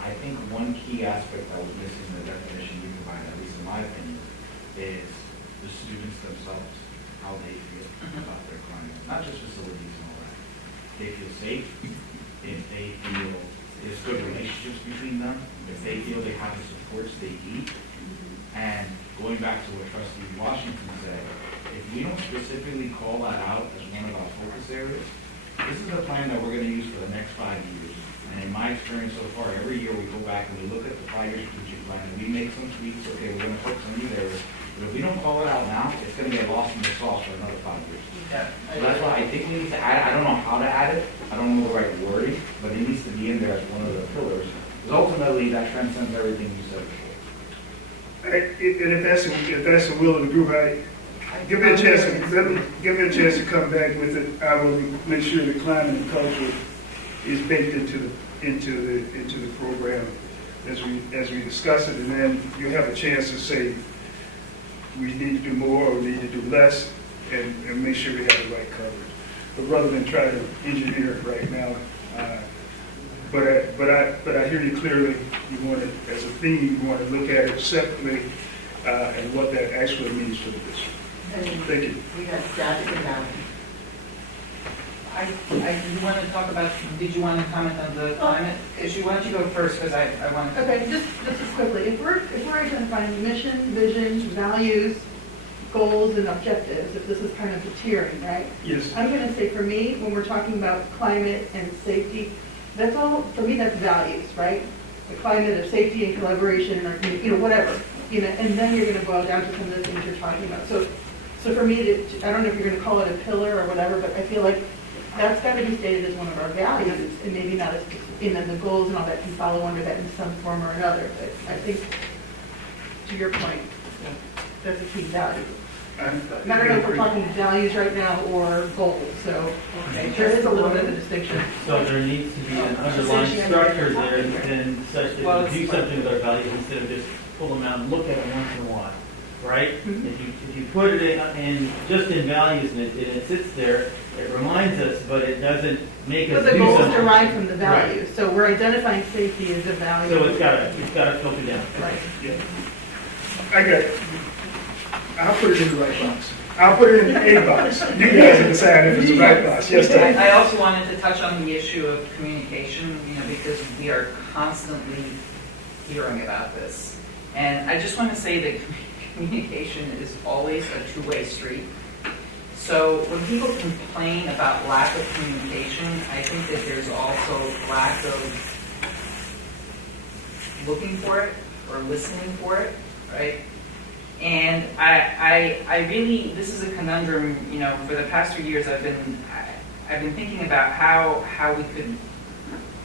I think one key aspect that was missing in the definition you provided, at least in my opinion, is the students themselves, how they feel about their climate. Not just facilities and all that. They feel safe, if they feel there's good relationships between them, if they feel they have the supports they need. And going back to what Trustee Washington said, if we don't specifically call that out as one of our focus areas, this is a plan that we're going to use for the next 5 years. And in my experience so far, every year we go back and we look at the 5-year strategic plan and we make some tweaks. Okay, we're going to focus on these areas. But if we don't call it out now, it's going to get lost in the sauce for another 5 years. Yeah. So that's why I think we need to add it. I don't know how to add it. I don't know the right wording, but it needs to be in there as one of the pillars. Because ultimately, that transcends everything you said before. And if that's the will of the group, give me a chance to come back with it. I will make sure the climate and culture is baked into into the program as we discuss it, and then you'll have a chance to say, we need to do more or we need to do less, and make sure we have the right coverage. But rather than try to engineer it right now, but I hear you clearly. You want it as a theme. You want to look at it separately and what that actually means for the district. Thank you. We got static and balance. You want to talk about, did you want to comment on the climate issue? Why don't you go first, because I want to. Okay, just as quickly, if we're identifying mission, vision, values, goals, and objectives, if this is kind of the tiering, right? Yes. I'm going to say, for me, when we're talking about climate and safety, that's all, for me, that's values, right? The climate of safety and collaboration, or, whatever, and then you're going to boil down to some of the things you're talking about. So for me, I don't know if you're going to call it a pillar or whatever, but I feel like that's got to be stated as one of our values, and maybe not as, the goals and all that can follow under that in some form or another. But I think, to your point, that's a key value. And I don't know if we're talking values right now or goals, so there is a little bit of a distinction. So there needs to be an underlying structure there, and such that you do something with our values instead of just pull them out and look at them once in a while, right? Mm-hmm. If you put it in just in values and it sits there, it reminds us, but it doesn't make us But the do goals something. derive from the values, so we're identifying safety as a value. So it's got to filter down. Right. Yeah. I got it. I'll put it in the right box. I'll put it in a box. You guys can decide if it's the right box. Yes, Tom. I also wanted to touch on the issue of communication, because we are constantly hearing about this. And I just want to say that communication is always a two-way street. So when people complain about lack of communication, I think that there's also lack of looking for it or listening for it, right? And I really, this is a conundrum, for the past 3 years I've been thinking about how we could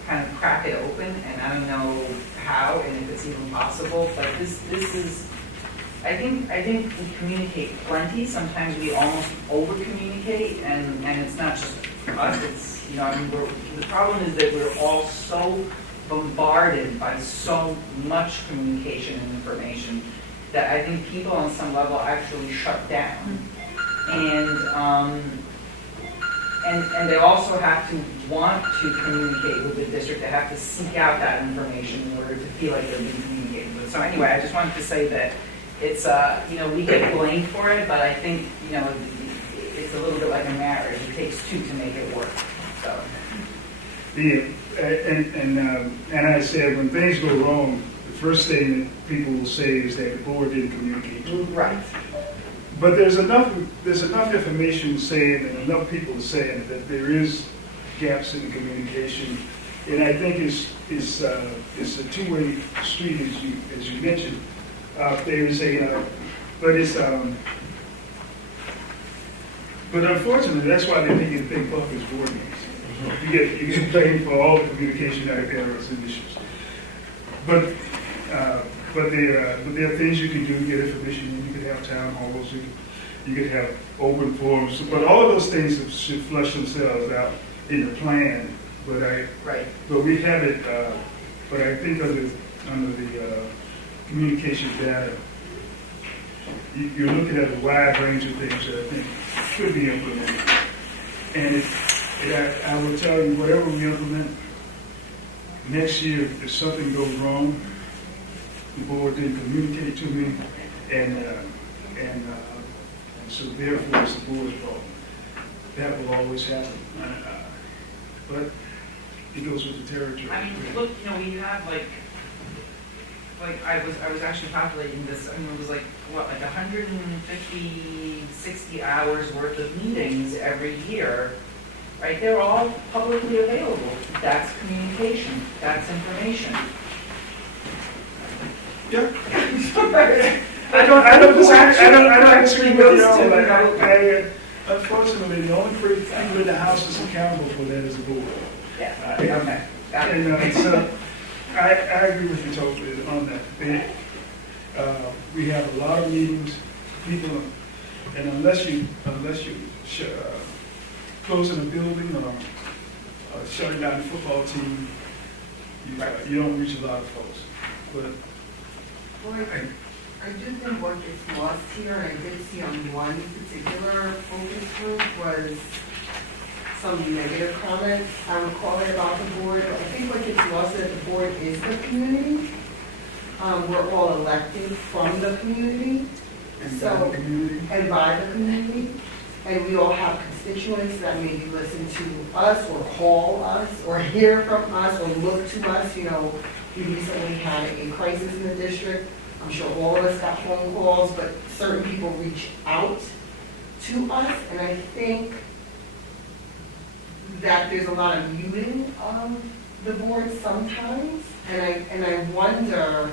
kind of crack it open, and I don't know how and if it's even possible, but this is, I think we communicate plenty. Sometimes we almost over-communicate, and it's not just us, it's, the problem is that we're all so bombarded by so much communication and information that I think people on some level actually shut down. And they also have to want to communicate with the district. They have to seek out that information in order to feel like they're being communicated with. So anyway, I just wanted to say that it's, we get blamed for it, but I think, it's a little bit like a marriage. It takes two to make it work. So. Yeah, and I said, when things go wrong, the first thing that people will say is that the board didn't communicate. Right. But there's enough information saying, and enough people saying that there is gaps in the communication, and I think it's a two-way street, as you mentioned. There's but unfortunately, that's why they make it big buck as board meetings. You get blamed for all the communication errors and issues. But there are things you can do to get information. You could have town halls. You could have open forums. But all of those things should flush themselves out in the plan. But we have it. But I think under the communication data, you're looking at a wide range of things that I think should be implemented. And I will tell you, whatever we implement, next year, if something goes wrong, the board didn't communicate to me, and so therefore it's the board's fault. That will always happen. But it goes with the territory. I mean, look, we have like I was actually calculating this. I mean, it was like 150, 60 hours worth of meetings every year. Right? They're all publicly available. That's communication. That's information. Yeah. I don't disagree with you. Unfortunately, the only people in the house that's accountable for that is the board. Yeah. Okay. Got it. And so I agree with you totally on that. We have a lot of meetings, people, and unless you closing a building or shutting down the football team, You don't reach a lot of folks. But Well, I do think what gets lost here, and I did see on one particular focus group, was some negative comments, I would call it, about the board. I think what gets lost is that the board is the community. We're all elected from the community. in So- the community, And by the community, and we all have constituents that maybe listen to us, or call us, or hear from us, or look to us. You know, we recently had a crisis in the district. I'm sure all of us got phone calls, but certain people reach out to us, and I think that there's a lot of muting of the board sometimes, and I wonder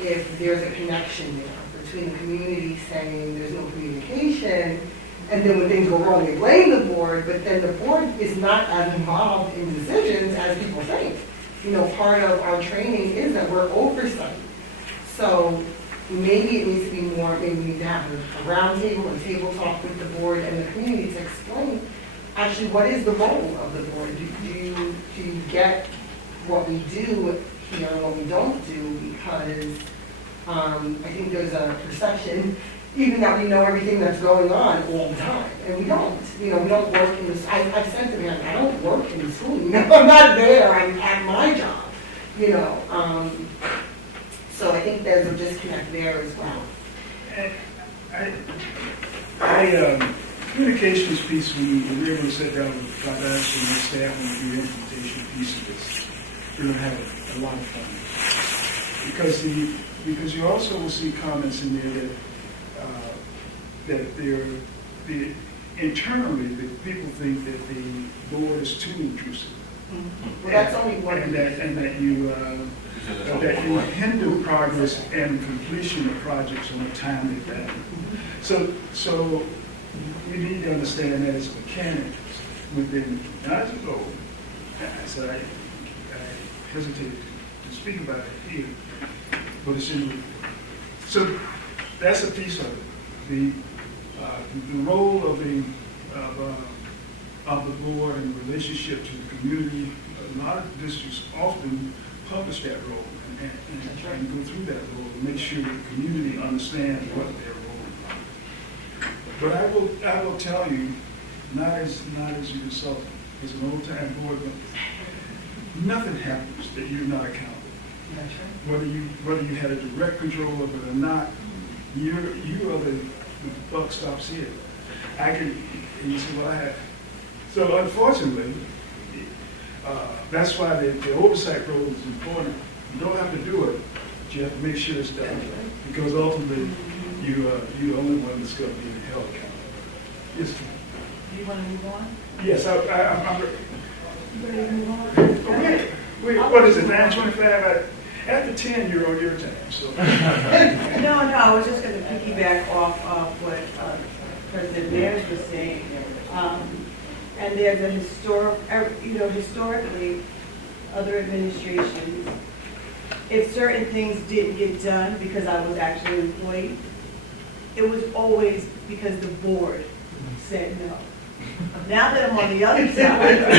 if there's a connection there between the community saying there's no communication, and then when things go wrong, they blame the board, but then the board is not as involved in decisions as people think. You know, part of our training is that we're oversight. So maybe it needs to be more, maybe we need to have a round table, a table talk with the board and the community to explain actually what is the role of the board. Do you get what we do here and what we don't do? Because I think there's a perception, even that we know everything that's going on all the time, and we don't. You know, we don't work in this. I've said to him, I don't work in the school. You know, I'm not there. I'm at my job. You know, so I think there's a disconnect there as well. And communications piece, when we were able to sit down with Dr. Ashton and the staff and do the implementation piece of this, we're going to have a lot of fun. Because you also will see comments in there that internally, the people think that the board is too intrusive. Well, that's only one. And that you hinder progress and completion of projects on a timely fashion. So we need to understand that as a mechanic within, and I just go, so I hesitate to speak about it here, but it's in the report. So that's a piece of it. The role of the board and the relationship to the community. A lot of districts often publish that role and go through that role to make sure the community understands what their role is. But I will tell you, not as you consult, as an old-time board member, nothing happens that you're not accountable. Whether you had a direct control of it or not, you are the buck stops here. And you say, well, I have. So unfortunately, that's why the oversight role is important. You don't have to do it, but you have to make sure it's done. Because ultimately, you're the only one that's going to be held accountable. Yes, ma'am. Do you want to move on? Yes, I'm You ready to move on? wait, what is it, 9:25? After 10, you're on your time, so. No, I was just going to piggyback off of what President Mayer was saying. And there's a historically, other administrations, if certain things didn't get done because I was actually employed, it was always because the board said no. Now that I'm on the other side, and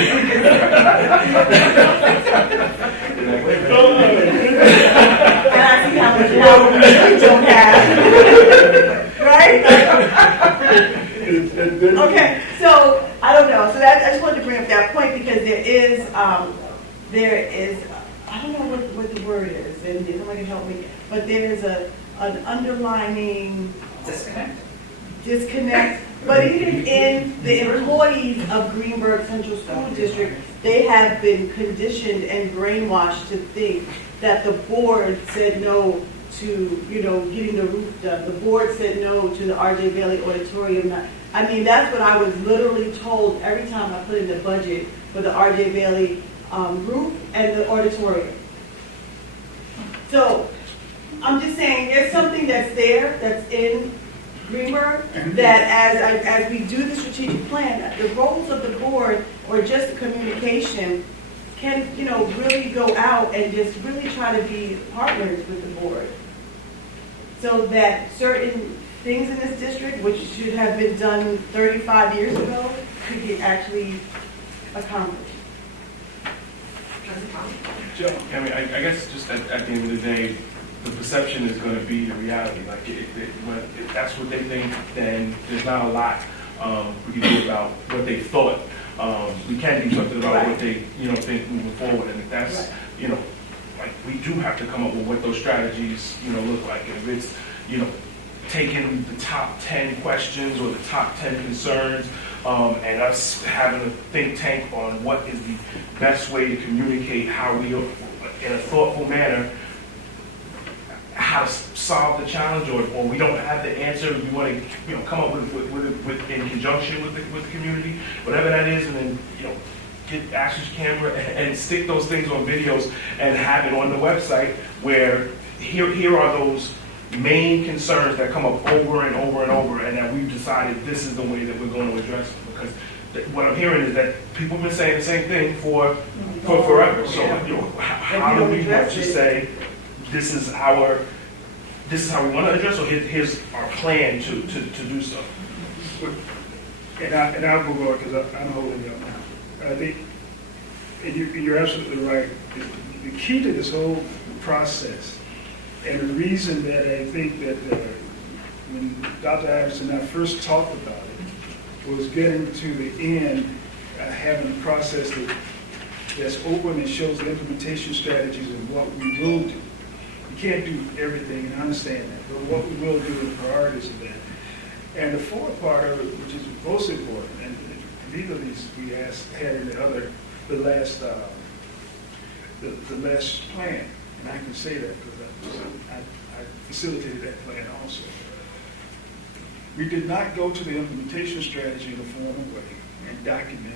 I see how much power we really don't have, right? Okay, so I don't know. So I just wanted to bring up that point because there is, I don't know what the word is, and somebody can help me, but there is an underlining disconnect. But even in the employees of Greenburgh Central School District, they have been conditioned and brainwashed to think that the board said no to, getting the roof done. The board said no to the R.J. Bailey Auditorium. I mean, that's what I was literally told every time I put in the budget for the R.J. Bailey roof and the auditorium. So I'm just saying there's something that's there, that's in Greenburgh, that as we do the strategic plan, the roles of the board or just the communication can, really go out and just really try to be partners with the board. So that certain things in this district, which should have been done 35 years ago, could get actually accomplished. Joe? I mean, I guess just at the end of the day, the perception is going to be the reality. Like, if that's what they think, then there's not a lot we can do about what they thought. We can do something about what they, think moving forward. And if that's, like, we do have to come up with what those strategies, look like. And if it's, taking the top 10 questions or the top 10 concerns, and us having a think tank on what is the best way to communicate how we, in a thoughtful manner, how to solve the challenge, or we don't have the answer, we want to, come up with in conjunction with the community, whatever that is, and then, get Ashley's camera and stick those things on videos and have it on the website where here are those main concerns that come up over and over and over, and that we've decided this is the way that we're going to address them. Because what I'm hearing is that people have been saying the same thing for forever. So, how do we just say this is how we want to address, or here's our plan to do so? And I'll move on because I'm holding you up now. I think, and you're absolutely right. The key to this whole process, and the reason that I think that when Dr. Iverson and I first talked about it, was getting to the end, having a process that's open and shows the implementation strategies and what we will do. We can't do everything, and I understand that, but what we will do, the priorities of that. And the fourth part of it, which is most important, and these are these we had in the last plan, and I can say that because I facilitated that plan also. We did not go to the implementation strategy in a formal way and document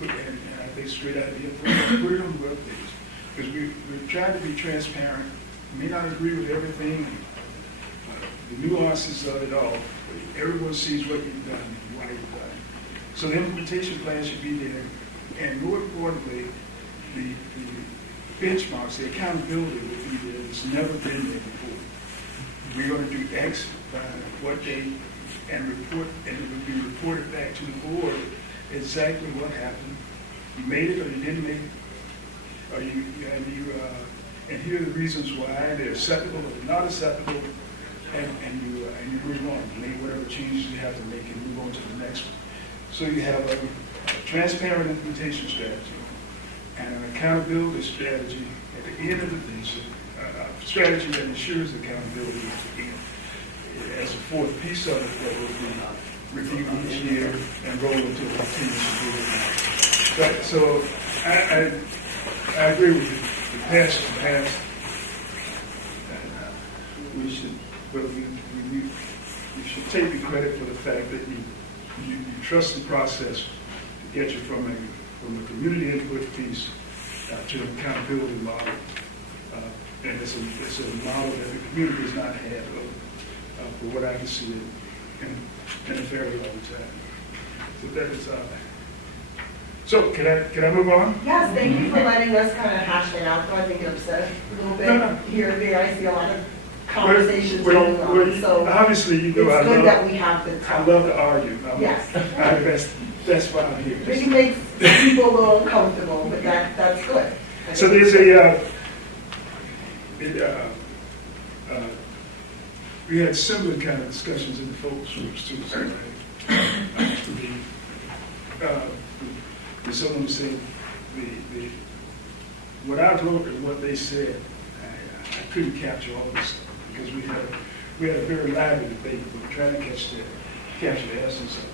it, and I think straight out of the information, put it on the web page, because we tried to be transparent. We may not agree with everything, the nuances of it all, but everyone sees what you've done and why you've done it. So the implementation plan should be there, and more importantly, the benchmarks, the accountability will be there. It's never been there before. We're going to do X by what date, and report, and it will be reported back to the board exactly what happened. You made it or you didn't make it, or and here are the reasons why they're acceptable or they're not acceptable, and you move on. You make whatever changes you have to make and move on to the next one. So you have a transparent implementation strategy and an accountability strategy at the end of the thing, so a strategy that ensures accountability at the end. As a fourth piece of it that will be reviewed each year and roll into a continuous improvement. But, so I agree with you. The past is the past. And we should, but we should take the credit for the fact that you trust the process to get you from a community input piece to an accountability model. And it's a model that the community has not had for what I can see in a very long time. So that is so can I move on? Yes, thank you for letting us kind of hash it out. I think I've said a little bit here and there. I see a lot of conversations going on. So obviously, it's good that we have the I love to argue. Yes. That's why I'm here. It makes people a little uncomfortable, but that's good. So there's we had similar kind of discussions in the focus groups too. So someone said what I wrote and what they said, I couldn't capture all this stuff because we had a very lively debate, but we're trying to capture the essence of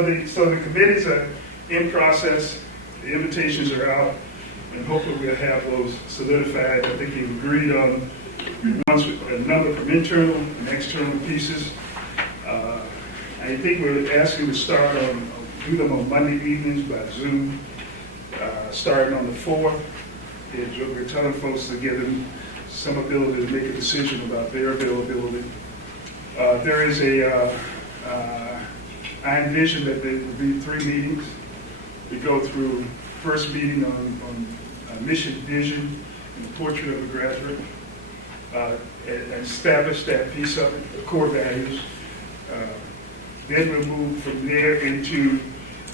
it. So the committees are in process, the invitations are out, and hopefully we'll have those solidified. I think you've agreed on a number from internal and external pieces. I think we're asking to do them on Monday evenings by Zoom, starting on the 4th. We're telling folks to give them some ability to make a decision about their availability. There is I envision that there will be 3 meetings. We go through first meeting on mission, vision, and the portrait of a graduate, and establish that piece of it, the core values. Then we'll move from there into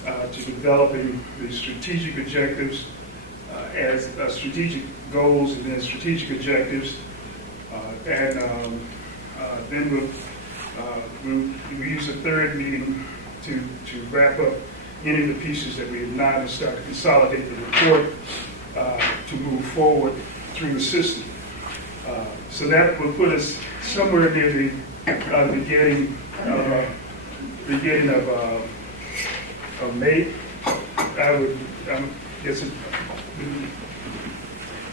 to developing the strategic objectives as strategic goals and then strategic objectives. And then we use a third meeting to wrap up any of the pieces that we have not and start to consolidate the report to move forward through the system. So that will put us somewhere near the beginning of May.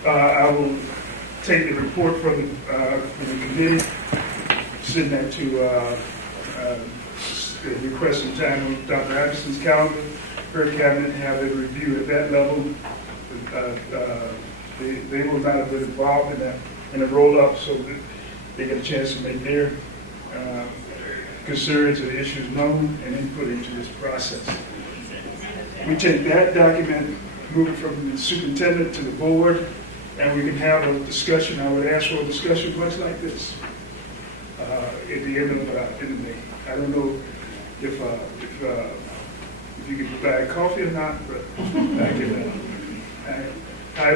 I will take the report from the committee, send that to request some time on Dr. Anderson's calendar, her cabinet, have it reviewed at that level. They will not have been involved in the roll-up, so that they get a chance to make their concerns or issues known and input into this process. We take that document, move it from the superintendent to the board, and we can have a discussion. I would ask for a discussion much like this at the end of May. I don't know if you can provide coffee or not, but I can.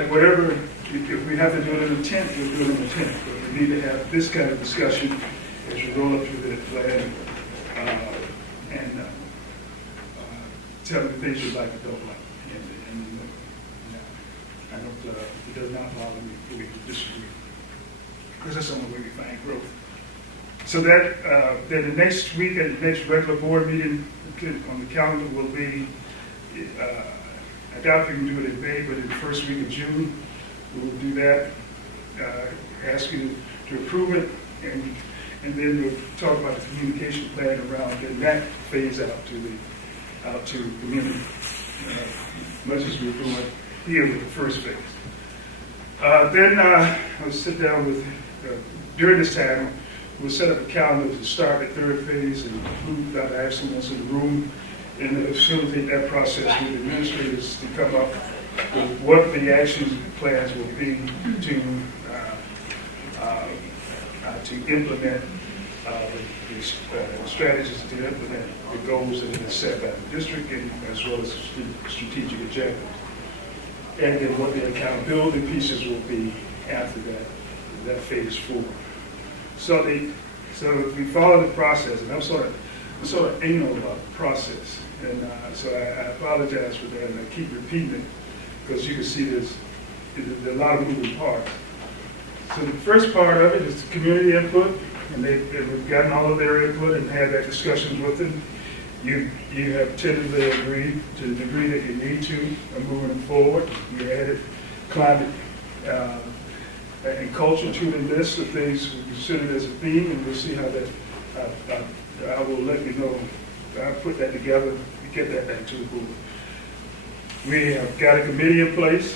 Whatever, if we have to do it in a tent, we'll do it in a tent. But we need to have this kind of discussion as we roll up through the plan and tell them the things you like and don't like. And I don't, it does not bother me if we disagree, because that's the only way we find growth. So that then the next week, and the next regular board meeting on the calendar will be, I doubt if we can do it in May, but in the first week of June, we will do that. Ask you to approve it, and then we'll talk about the communication plan around getting that phase out to the community, much as we're doing here with the first phase. Then I'll sit down with, during this time, we'll set up a calendar to start the third phase and include Dr. Ashton in the room and facilitate that process with administrators to come up with what the action plans will be to implement the strategies to implement the goals that are set by the district, and as well as strategic objectives. And then what the accountability pieces will be after that phase 4. So if we follow the process, and I'm sort of anal about the process, and so I apologize for that, and I keep repeating it because you can see there's a lot of moving parts. So the first part of it is the community input, and we've gotten all of their input and had that discussion with them. You have tentatively agreed to the degree that you need to moving forward. You added climate and culture to the list of things we considered as a theme, and we'll see how that, I will let you know. I'll put that together and get that back to the board. We have got a committee in place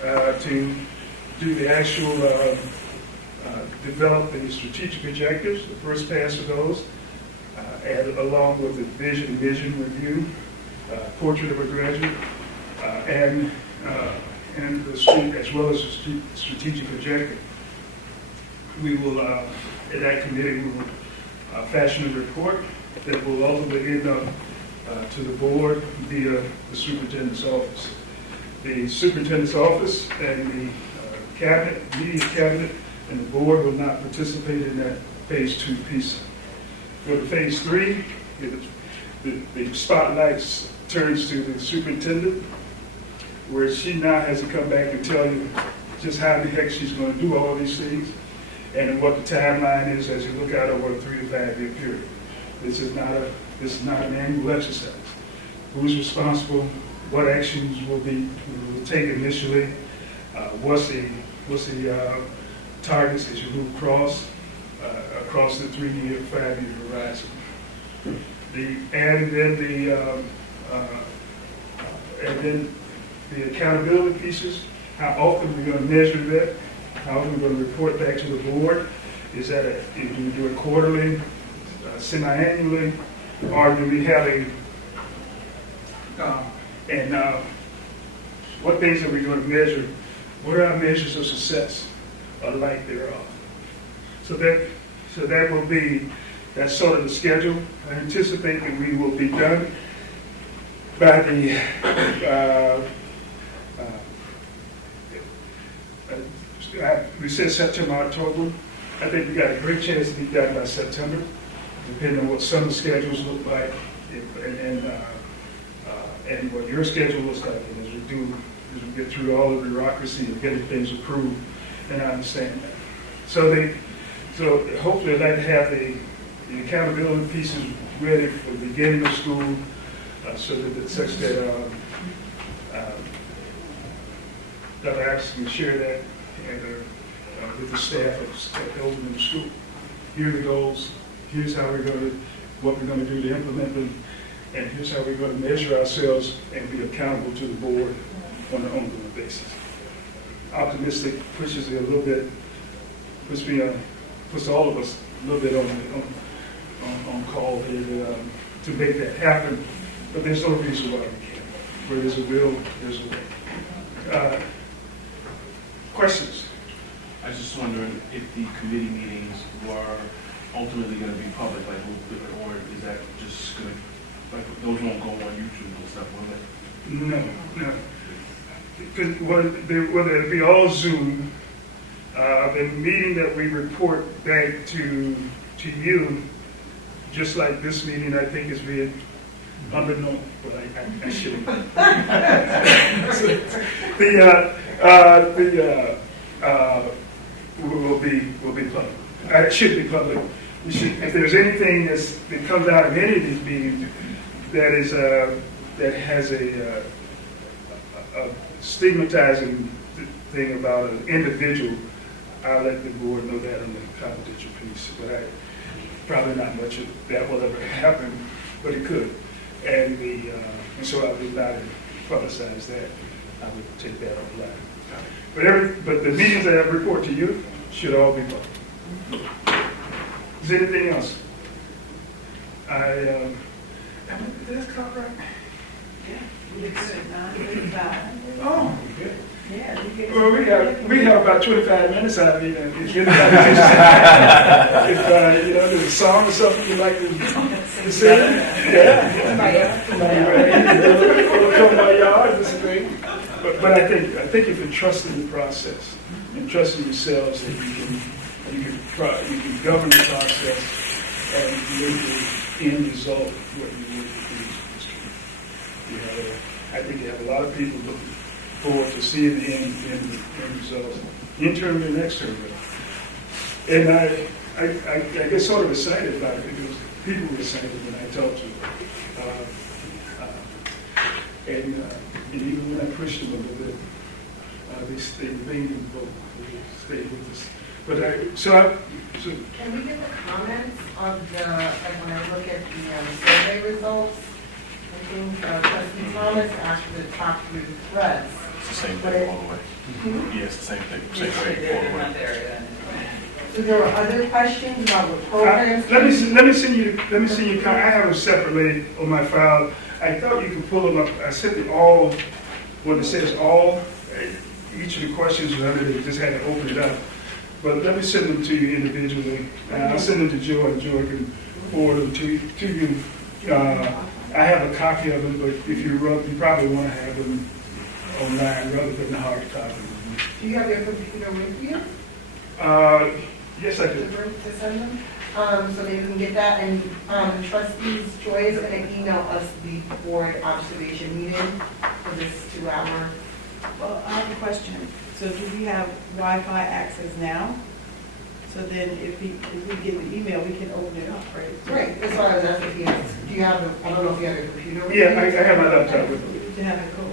to do the actual, develop the strategic objectives, the first pass of those, and along with the vision review, portrait of a graduate, and the street, as well as the strategic objective. We will, in that committee, we will fashion a report that will ultimately end up to the board via the superintendent's office. The superintendent's office and the cabinet, immediate cabinet, and the board will not participate in that phase 2 piece. For the phase 3, the spotlight turns to the superintendent, where she now has to come back and tell you just how the heck she's going to do all these things and what the timeline is as you look out over a 3 to 5 year period. This is not an annual exercise. Who's responsible? What actions will take initially? What's the targets as you move across the 3-year, 5-year horizon? And then the accountability pieces. How often we're going to measure that? How often we're going to report back to the board? Is that do we do it quarterly, semi-annually, or do we have what things are we going to measure? What are our measures of success or lack thereof? So that will be, that's sort of the schedule. I anticipate that we will be done by the, we said September, October. I think we got a great chance to be done by September, depending on what summer schedules look like and what your schedule looks like. And as we get through all the bureaucracy and getting things approved, and I understand that. So hopefully I'd like to have the accountability pieces ready for the beginning of school, so that such that Dr. Axel can share that and with the staff at the opening of school. Here are the goals. Here's how what we're going to do to implement them, and here's how we're going to measure ourselves and be accountable to the board on an ongoing basis. Optimistic pushes me a little bit, puts all of us a little bit on call here to make that happen. But there's no reason why we can't. Where there's a will, there's a way. Questions? I was just wondering if the committee meetings were ultimately going to be public, like, or is that just going to, like, those won't go on YouTube and stuff, will they? No. Whether it be all Zoom, the meeting that we report back to you, just like this meeting, I think is being unbeknown, but I shouldn't. Will be public. It should be public. If there's anything that comes out of any of these meetings that has a stigmatizing thing about an individual, I'll let the board know that on the confidential piece. But probably not much of that will ever happen, but it could. And so I would not publicize that. I would take that offline. But the meetings that I report to you should all be public. Is there anything else? Did this clock right? Yeah, we did good, 9:35. Oh, good. Yeah, we get. Well, we have about 25 minutes out of it. If there's a song or something you'd like to sing, yeah. Come by yard, this is great. But I think if you trust in the process and trust in yourselves, that you can govern the process and make the end result what you want to do. I think you have a lot of people looking forward to seeing the end results, internally and externally. And I get sort of excited about it because people were excited when I talked to them. And even when I pushed them a little bit, they stayed with us. But Can we get the comments of like when I look at the survey results? I think Trustee Thomas actually talked through the threads. It's the same thing all the way. Yeah, it's the same thing. Same thing all the way. So there were other questions about what programs? let me send you. I have them separately on my file. I thought you could pull them up. I sent them all. When it says all, each of the questions was under it. Just had to open it up. But let me send them to you individually. I'll send them to Joy, and Joy can forward them to you. I have a copy of them, but if you probably want to have them online rather than the hard copy. Do you have your computer with you? Yes, I do. To send them? So maybe we can get that, and trustees, Joy is going to email us the board observation meeting for this 2-hour. Well, I have a question. So do we have Wi-Fi access now? So then if we get the email, we can open it up, right? Right, that's why I was asking if you have, do you have, I don't know if you have a computer with you? Yeah, I have my laptop with me. To have it go.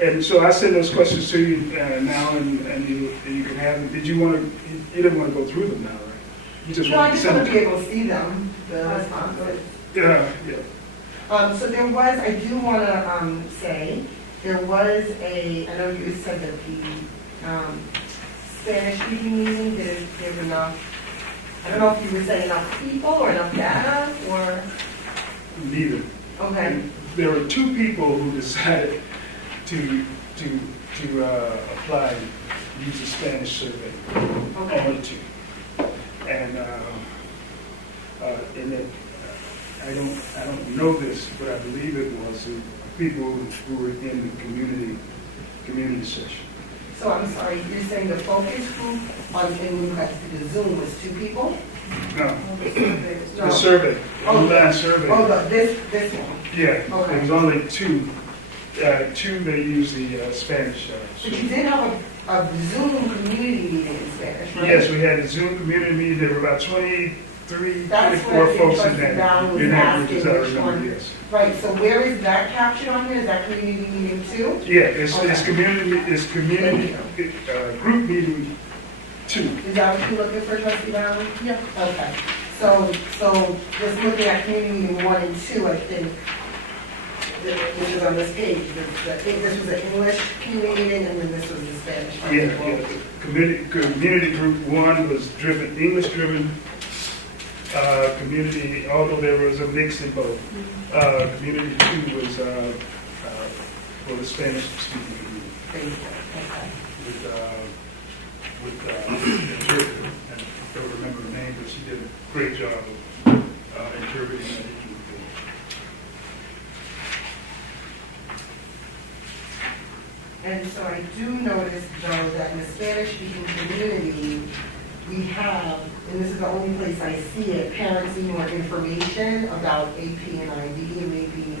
And so I send those questions to you now, and you can have them. Did you want to? You didn't want to go through them now, right? You just No, I want to just send want them. to be able to see them, the responses. Yeah. So there was, I do want to say, there was I know you said that the Spanish speaking meeting didn't give enough, I don't know if you were saying enough people or enough data, or? Neither. Okay. There were 2 people who decided to apply and use the Spanish survey. Okay. Only 2. And then I don't know this, but I believe it was people who were in the community session. So I'm sorry, you're saying the focus group on, and we had to do the Zoom was 2 people? No, No. the survey, the Oh, online survey. Oh, this one. Yeah, Okay. there was only 2. 2 that used the Spanish. But you did have a Zoom community meeting in Spanish, right? Yes, we had a Zoom community meeting. There were about 23, That's 24 what I think folks in Trustee Brown was that group, asking, as I which remember, one. yes. Right, so where is that captured on here? Is that community meeting too? Yeah, it's Okay. community, group meeting 2. Is that what you're looking for, Trustee Brown? Yeah. Okay, so just looking at community meeting 1 and 2, I think, which is on this page, I think this was an English community meeting, and then this was the Spanish. Yeah. Community group 1 was English driven, community, although there was a mix in both. Community 2 was, for the Spanish speaking community. Thank you. Okay. With the interpreter, and I don't remember her name, but she did a great job of interpreting that. And so I do notice, Joe, that in the Spanish-speaking community, we have, and this is the only place I see it, parents need more information about AP and IB, and maybe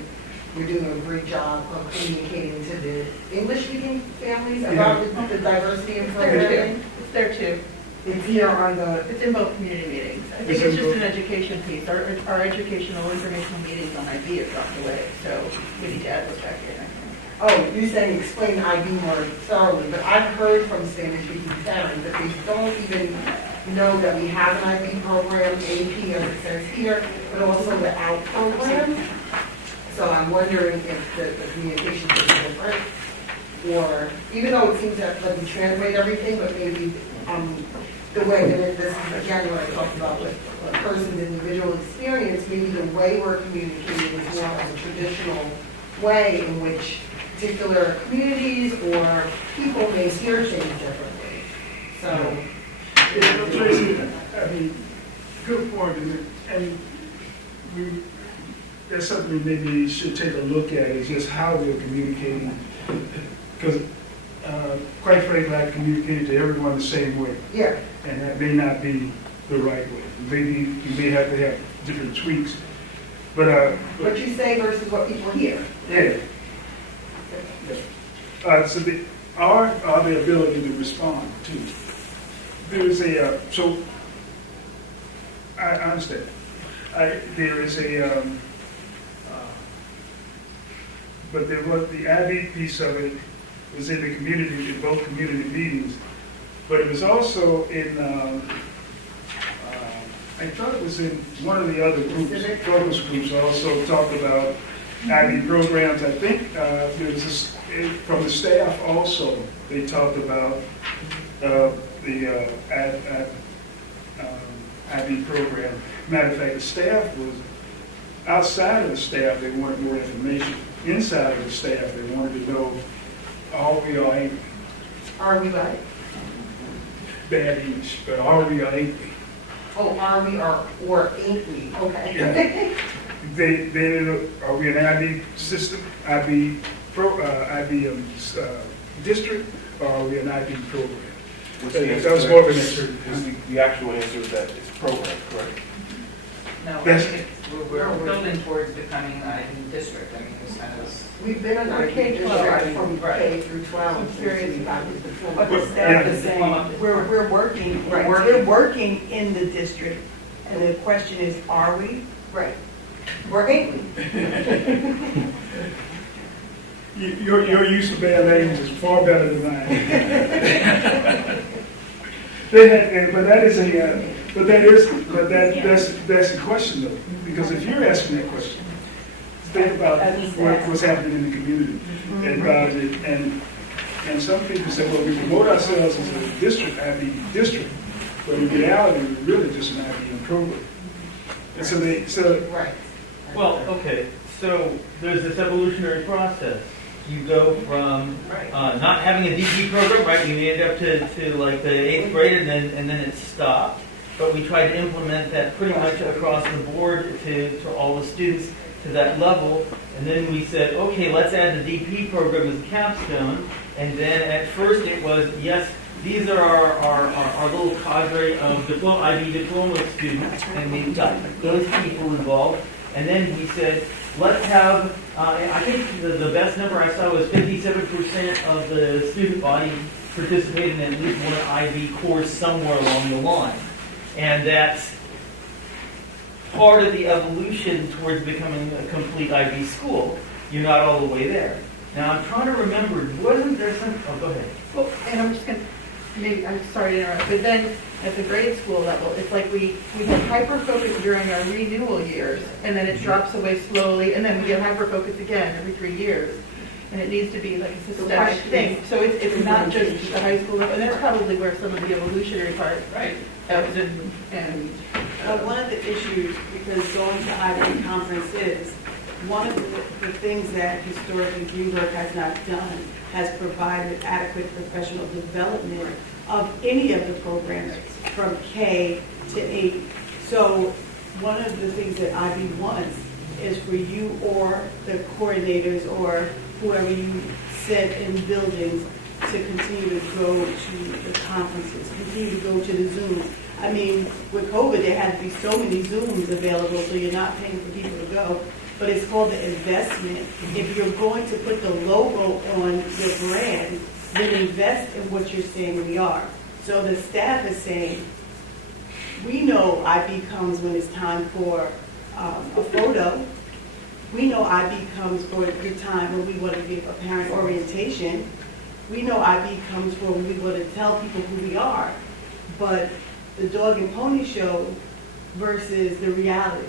you're doing a great job of communicating to the English-speaking families about the diversity in programming. It's there too. It's here on the, It's in both community meetings. I think It's it's in just both. an education piece. Our educational informational meetings on IB have dropped away, so we need to add those back in, I think. oh, you're saying explain IB more thoroughly, but I've heard from Spanish-speaking parents that they don't even know that we have an IB program, AP, as it says here, but also the OUT program. So I'm wondering if the communication is different, or even though it seems that like, we translate everything, but maybe the way that this is again what I talked about with a person's individual experience, maybe the way we're communicating is more of a traditional way in which particular communities or people may hear things differently. So, Yeah, Tracy, I mean, good point, and that's something we maybe should take a look at, is just how we're communicating, because quite frankly, I communicate to everyone the same way, yeah, and that may not be the right way. Maybe you may have to have different tweaks, but what you say versus what people hear. yeah. So the ability to respond too. There is so I understand. There is but there was the IB piece of it was in the community, in both community meetings, but it was also in, I thought it was in one of the other groups, focus groups also talked about IB programs. I think there was from the staff also, they talked about the IB program. Matter of fact, the staff was, outside of the staff, they wanted more information. Inside of the staff, they wanted to know, are we or ain't we? Are we right? Bad English, but are we or ain't we? Oh, are we or ain't we? Okay. Yeah. Are we an IB system, IB district, or are we an IB program? That was more of an answer. The actual answer is that it's program, correct? No, I Yes. think we're building towards becoming an IB district. I mean, this kind of, We've been in our K-12 from K through 12. I'm curious about this before. But the staff is saying, we're working, Right. we're working in the district, and the question is, are we? Right. Or ain't we? Your use of bad language is far better than mine. That's a question though, because if you're asking that question, think about what's happening in the community and some people say, well, we promote ourselves as a district, IB district, but in reality, we're really just an IB program. And so Right. Well, okay, so there's this evolutionary process. You go from not having a DP program, right? You made it up to like the 8th grade, and then it stopped. but we tried to implement that pretty much across the board to all the students to that level. And then we said, okay, let's add the DP program as a capstone. And then at first it was, yes, these are our little cadre of IB diploma students, and we've got those people involved. And then we said, let's have, I think the best number I saw was 57% of the student body participated in at least one IB course somewhere along the line. And that's part of the evolution towards becoming a complete IB school. You're not all the way there. Now, I'm trying to remember, wasn't there some, oh, go ahead. Well, and I'm just going to, maybe, I'm sorry to interrupt, but then at the grade school level, it's like we have hyper-focus during our renewal years, and then it drops away slowly, and then we get hyper-focus again every 3 years. And it needs to be like a systemic thing. So it's not just the high school level, and that's probably where some of the evolutionary part comes in. And Well, one of the issues, because going to IB conferences, one of the things that historically Greenburgh has not done has provided adequate professional development of any of the programs from K to 8. So one of the things that IB wants is for you or the coordinators or whoever you set in buildings to continue to go to the conferences, continue to go to the Zooms. I mean, with COVID, there had to be so many Zooms available, so you're not paying for people to go. But it's called the investment. If you're going to put the logo on your brand, then invest in what you're saying we are. So the staff is saying, we know IB comes when it's time for a photo. We know IB comes for the time when we want to give a parent orientation. We know IB comes for when we want to tell people who we are. But the dog and pony show versus the reality.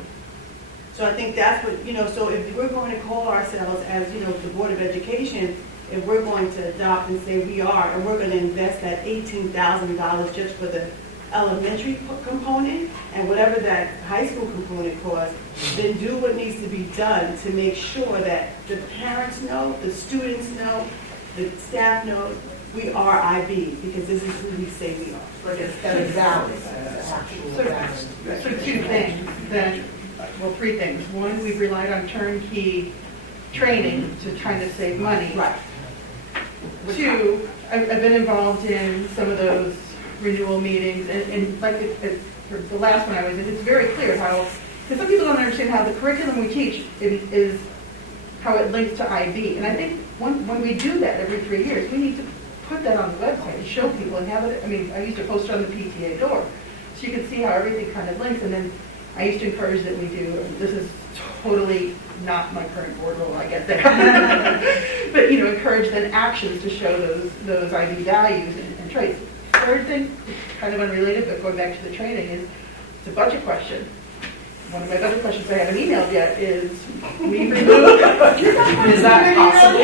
So I think that's what, so if we're going to call ourselves as, the Board of Education, if we're going to adopt and say we are, and we're going to invest that $18,000 just for the elementary component and whatever that high school component costs, then do what needs to be done to make sure that the parents know, the students know, the staff knows we are IB, because this is who we say we are. Like it's valid. So 2 things then, well, 3 things. One, we've relied on turnkey training to try to save money. Right. 2, I've been involved in some of those renewal meetings, and like for the last one I was in, it's very clear how, because some people don't understand how the curriculum we teach is how it links to IB. And I think when we do that every 3 years, we need to put that on the website and show people and have it. I mean, I used to post it on the PTA door, so you can see how everything kind of links. And then I used to encourage that we do, and this is totally not my current board role, I get there, but encourage then actions to show those IB values and traits. Third thing, kind of unrelated, but going back to the training, is it's a budget question. One of my budget questions I haven't emailed yet is, we remove... Is that possible?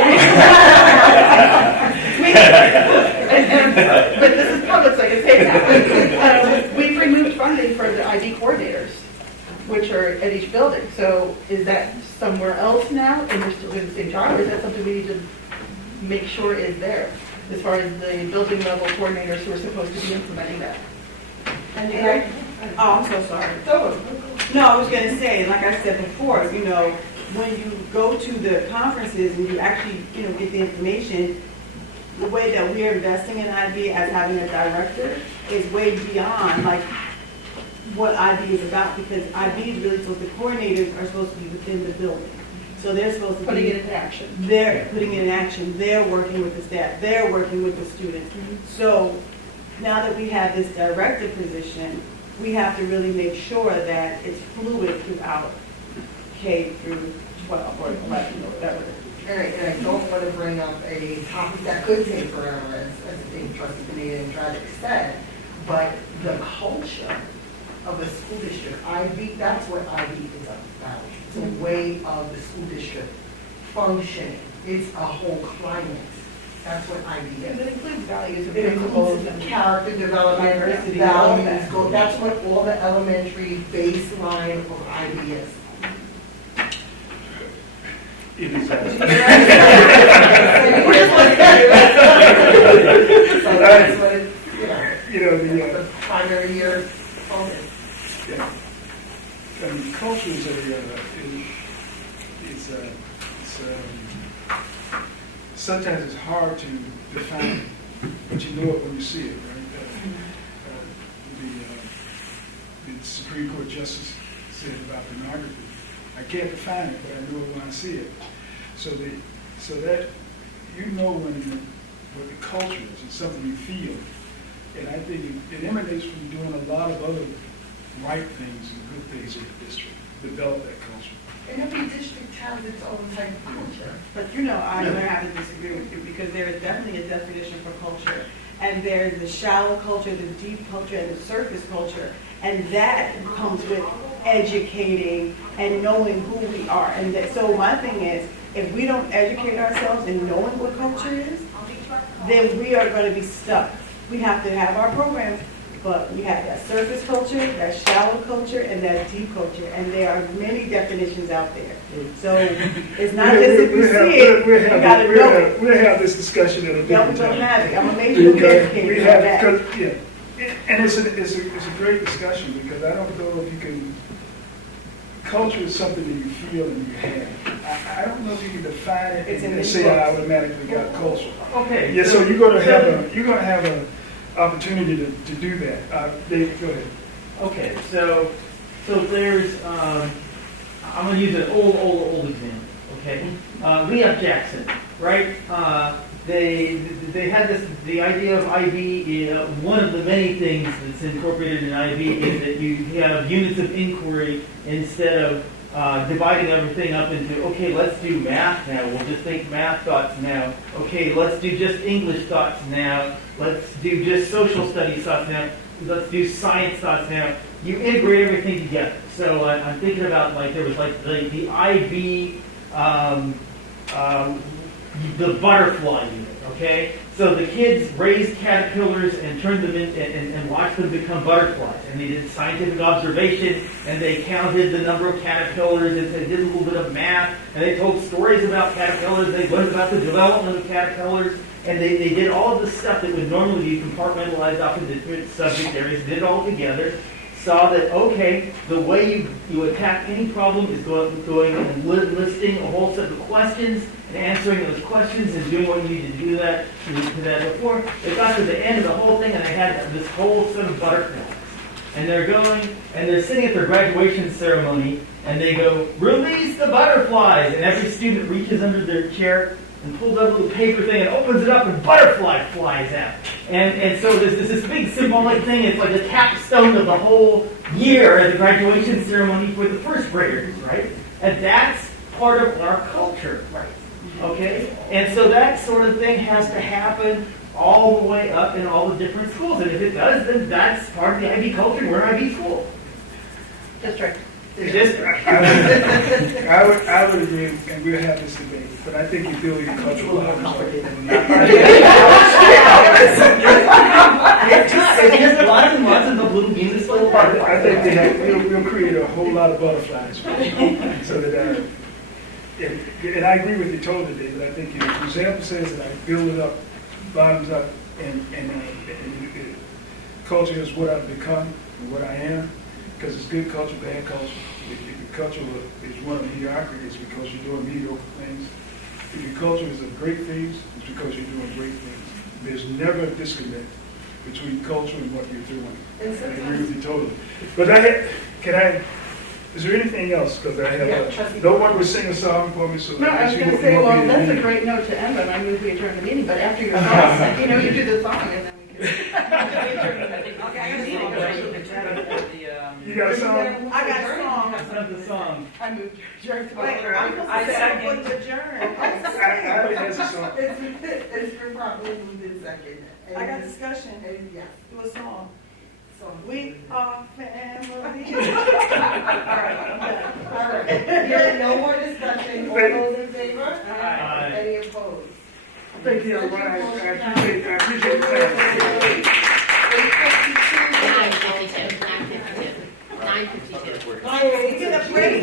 But this is public, so I can say that. We've removed funding for the IB coordinators, which are at each building. So is that somewhere else now, and they're still doing the same job, or is that something we need to make sure is there, as far as the building level coordinators who are supposed to be implementing that? I'm so sorry. No, I was going to say, like I said before, when you go to the conferences and you actually, get the information, the way that we're investing in IB as having a director is way beyond, like, what IB is about, because IB is really supposed, the coordinators are supposed to be within the building. So they're supposed to Putting be it into action. They're putting it in action. They're working with the staff. They're working with the students. So now that we have this director position, we have to really make sure that it's fluid throughout K through 12 or 11 or whatever. And I don't want to bring up a topic that could take forever, as I think Trustee Benita and Tragic said, but the culture of a school district, IB, that's what IB is about. It's a way of the school district functioning. It's a whole climate. That's what IB Because is. it includes values and It principles includes and character development, diversity, all of values, that. that's what all the elementary baseline of IB is. It is. So that's what it's, The the primary year focus. I mean, culture is sometimes it's hard to define, but you know it when you see it, right? The Supreme Court Justice said about pornography, I can't define it, but I know it when I see it. So that you know what the culture is, it's something you feel. And I think it emanates from doing a lot of other right things and good things in the district, develop that culture. And every district has its own type of culture. But you know, I'm going to have to disagree with you because there is definitely a definition for culture. And there's the shallow culture, the deep culture, and the surface culture. And that comes with educating and knowing who we are. And so my thing is, if we don't educate ourselves in knowing what culture is, then we are going to be stuck. We have to have our programs, but we have that surface culture, that shallow culture, and that deep culture. And there are many definitions out there. So it's not just if you see it, you got to know it. We'll have this discussion at a different Don't time. have it. I'm a major educator. We have, because, yeah, and it's a great discussion because I don't know if you can. Culture is something that you feel and you have. I don't know if you can define it and say I automatically got culture. Okay. Yeah, so you're going to have an opportunity to do that. David, go ahead. Okay, so there's, I'm going to use an old example, okay? Leon Jackson, right? They had the idea of IB, one of the many things that's incorporated in IB is that you have units of inquiry instead of dividing everything up into, okay, let's do math now, we'll just think math thoughts now. Okay, let's do just English thoughts now. Let's do just social studies thoughts now. Let's do science thoughts now. You integrate everything together. So I'm thinking about there was the IB, the butterfly unit, okay? So the kids raised caterpillars and turned them in and watched them become butterflies. And they did scientific observation and they counted the number of caterpillars and they did a little bit of math and they told stories about caterpillars. They learned about the development of caterpillars and they did all of the stuff that would normally be compartmentalized off into different subject areas, did it all together. Saw that, okay, the way you attack any problem is going and listing a whole set of questions and answering those questions and doing what you need to do that before. They got to the end of the whole thing and they had this whole set of butterflies. And they're going and they're sitting at their graduation ceremony and they go, release the butterflies! And every student reaches under their chair and pulls out a little paper thing and opens it up and butterfly flies out. And so there's this big symbolic thing. It's like the capstone of the whole year at the graduation ceremony for the first graders, right? And that's part of our culture, right? Okay? And so that sort of thing has to happen all the way up in all the different schools. And if it does, then that's part of the IB culture. We're an IB school. District. I would agree, and we'll have this debate, but I think you're building a cultural complicated. There's lots of little units like that. I think we'll create a whole lot of butterflies. So that, and I agree with you totally, David. I think your example says that I build it up, bottoms up, and culture is what I've become and what I am. Because it's good culture, bad culture. If your culture is one of mediocrity, it's because you're doing mediocre things. If your culture is of great things, it's because you're doing great things. There's never a disconnect between culture and what you're doing. I agree with you totally. But is there anything else? Because I have no one will sing a song for me. So No, I was going to say, well, that's a great note to end on. I move we adjourn the meeting, but after your song, you do the song and then we can. You got a song? I got a song. That's the song. I moved to adjourn. I second adjourn. I already has a song. It's been properly moved in second. I got discussion. Yeah. Do a song. So We are family. All right. Hearing no more discussion. All those in favor? Aye. Any opposed? Thank you, everyone. I appreciate the time. 9:52. 9:52. 9:52. Get a break.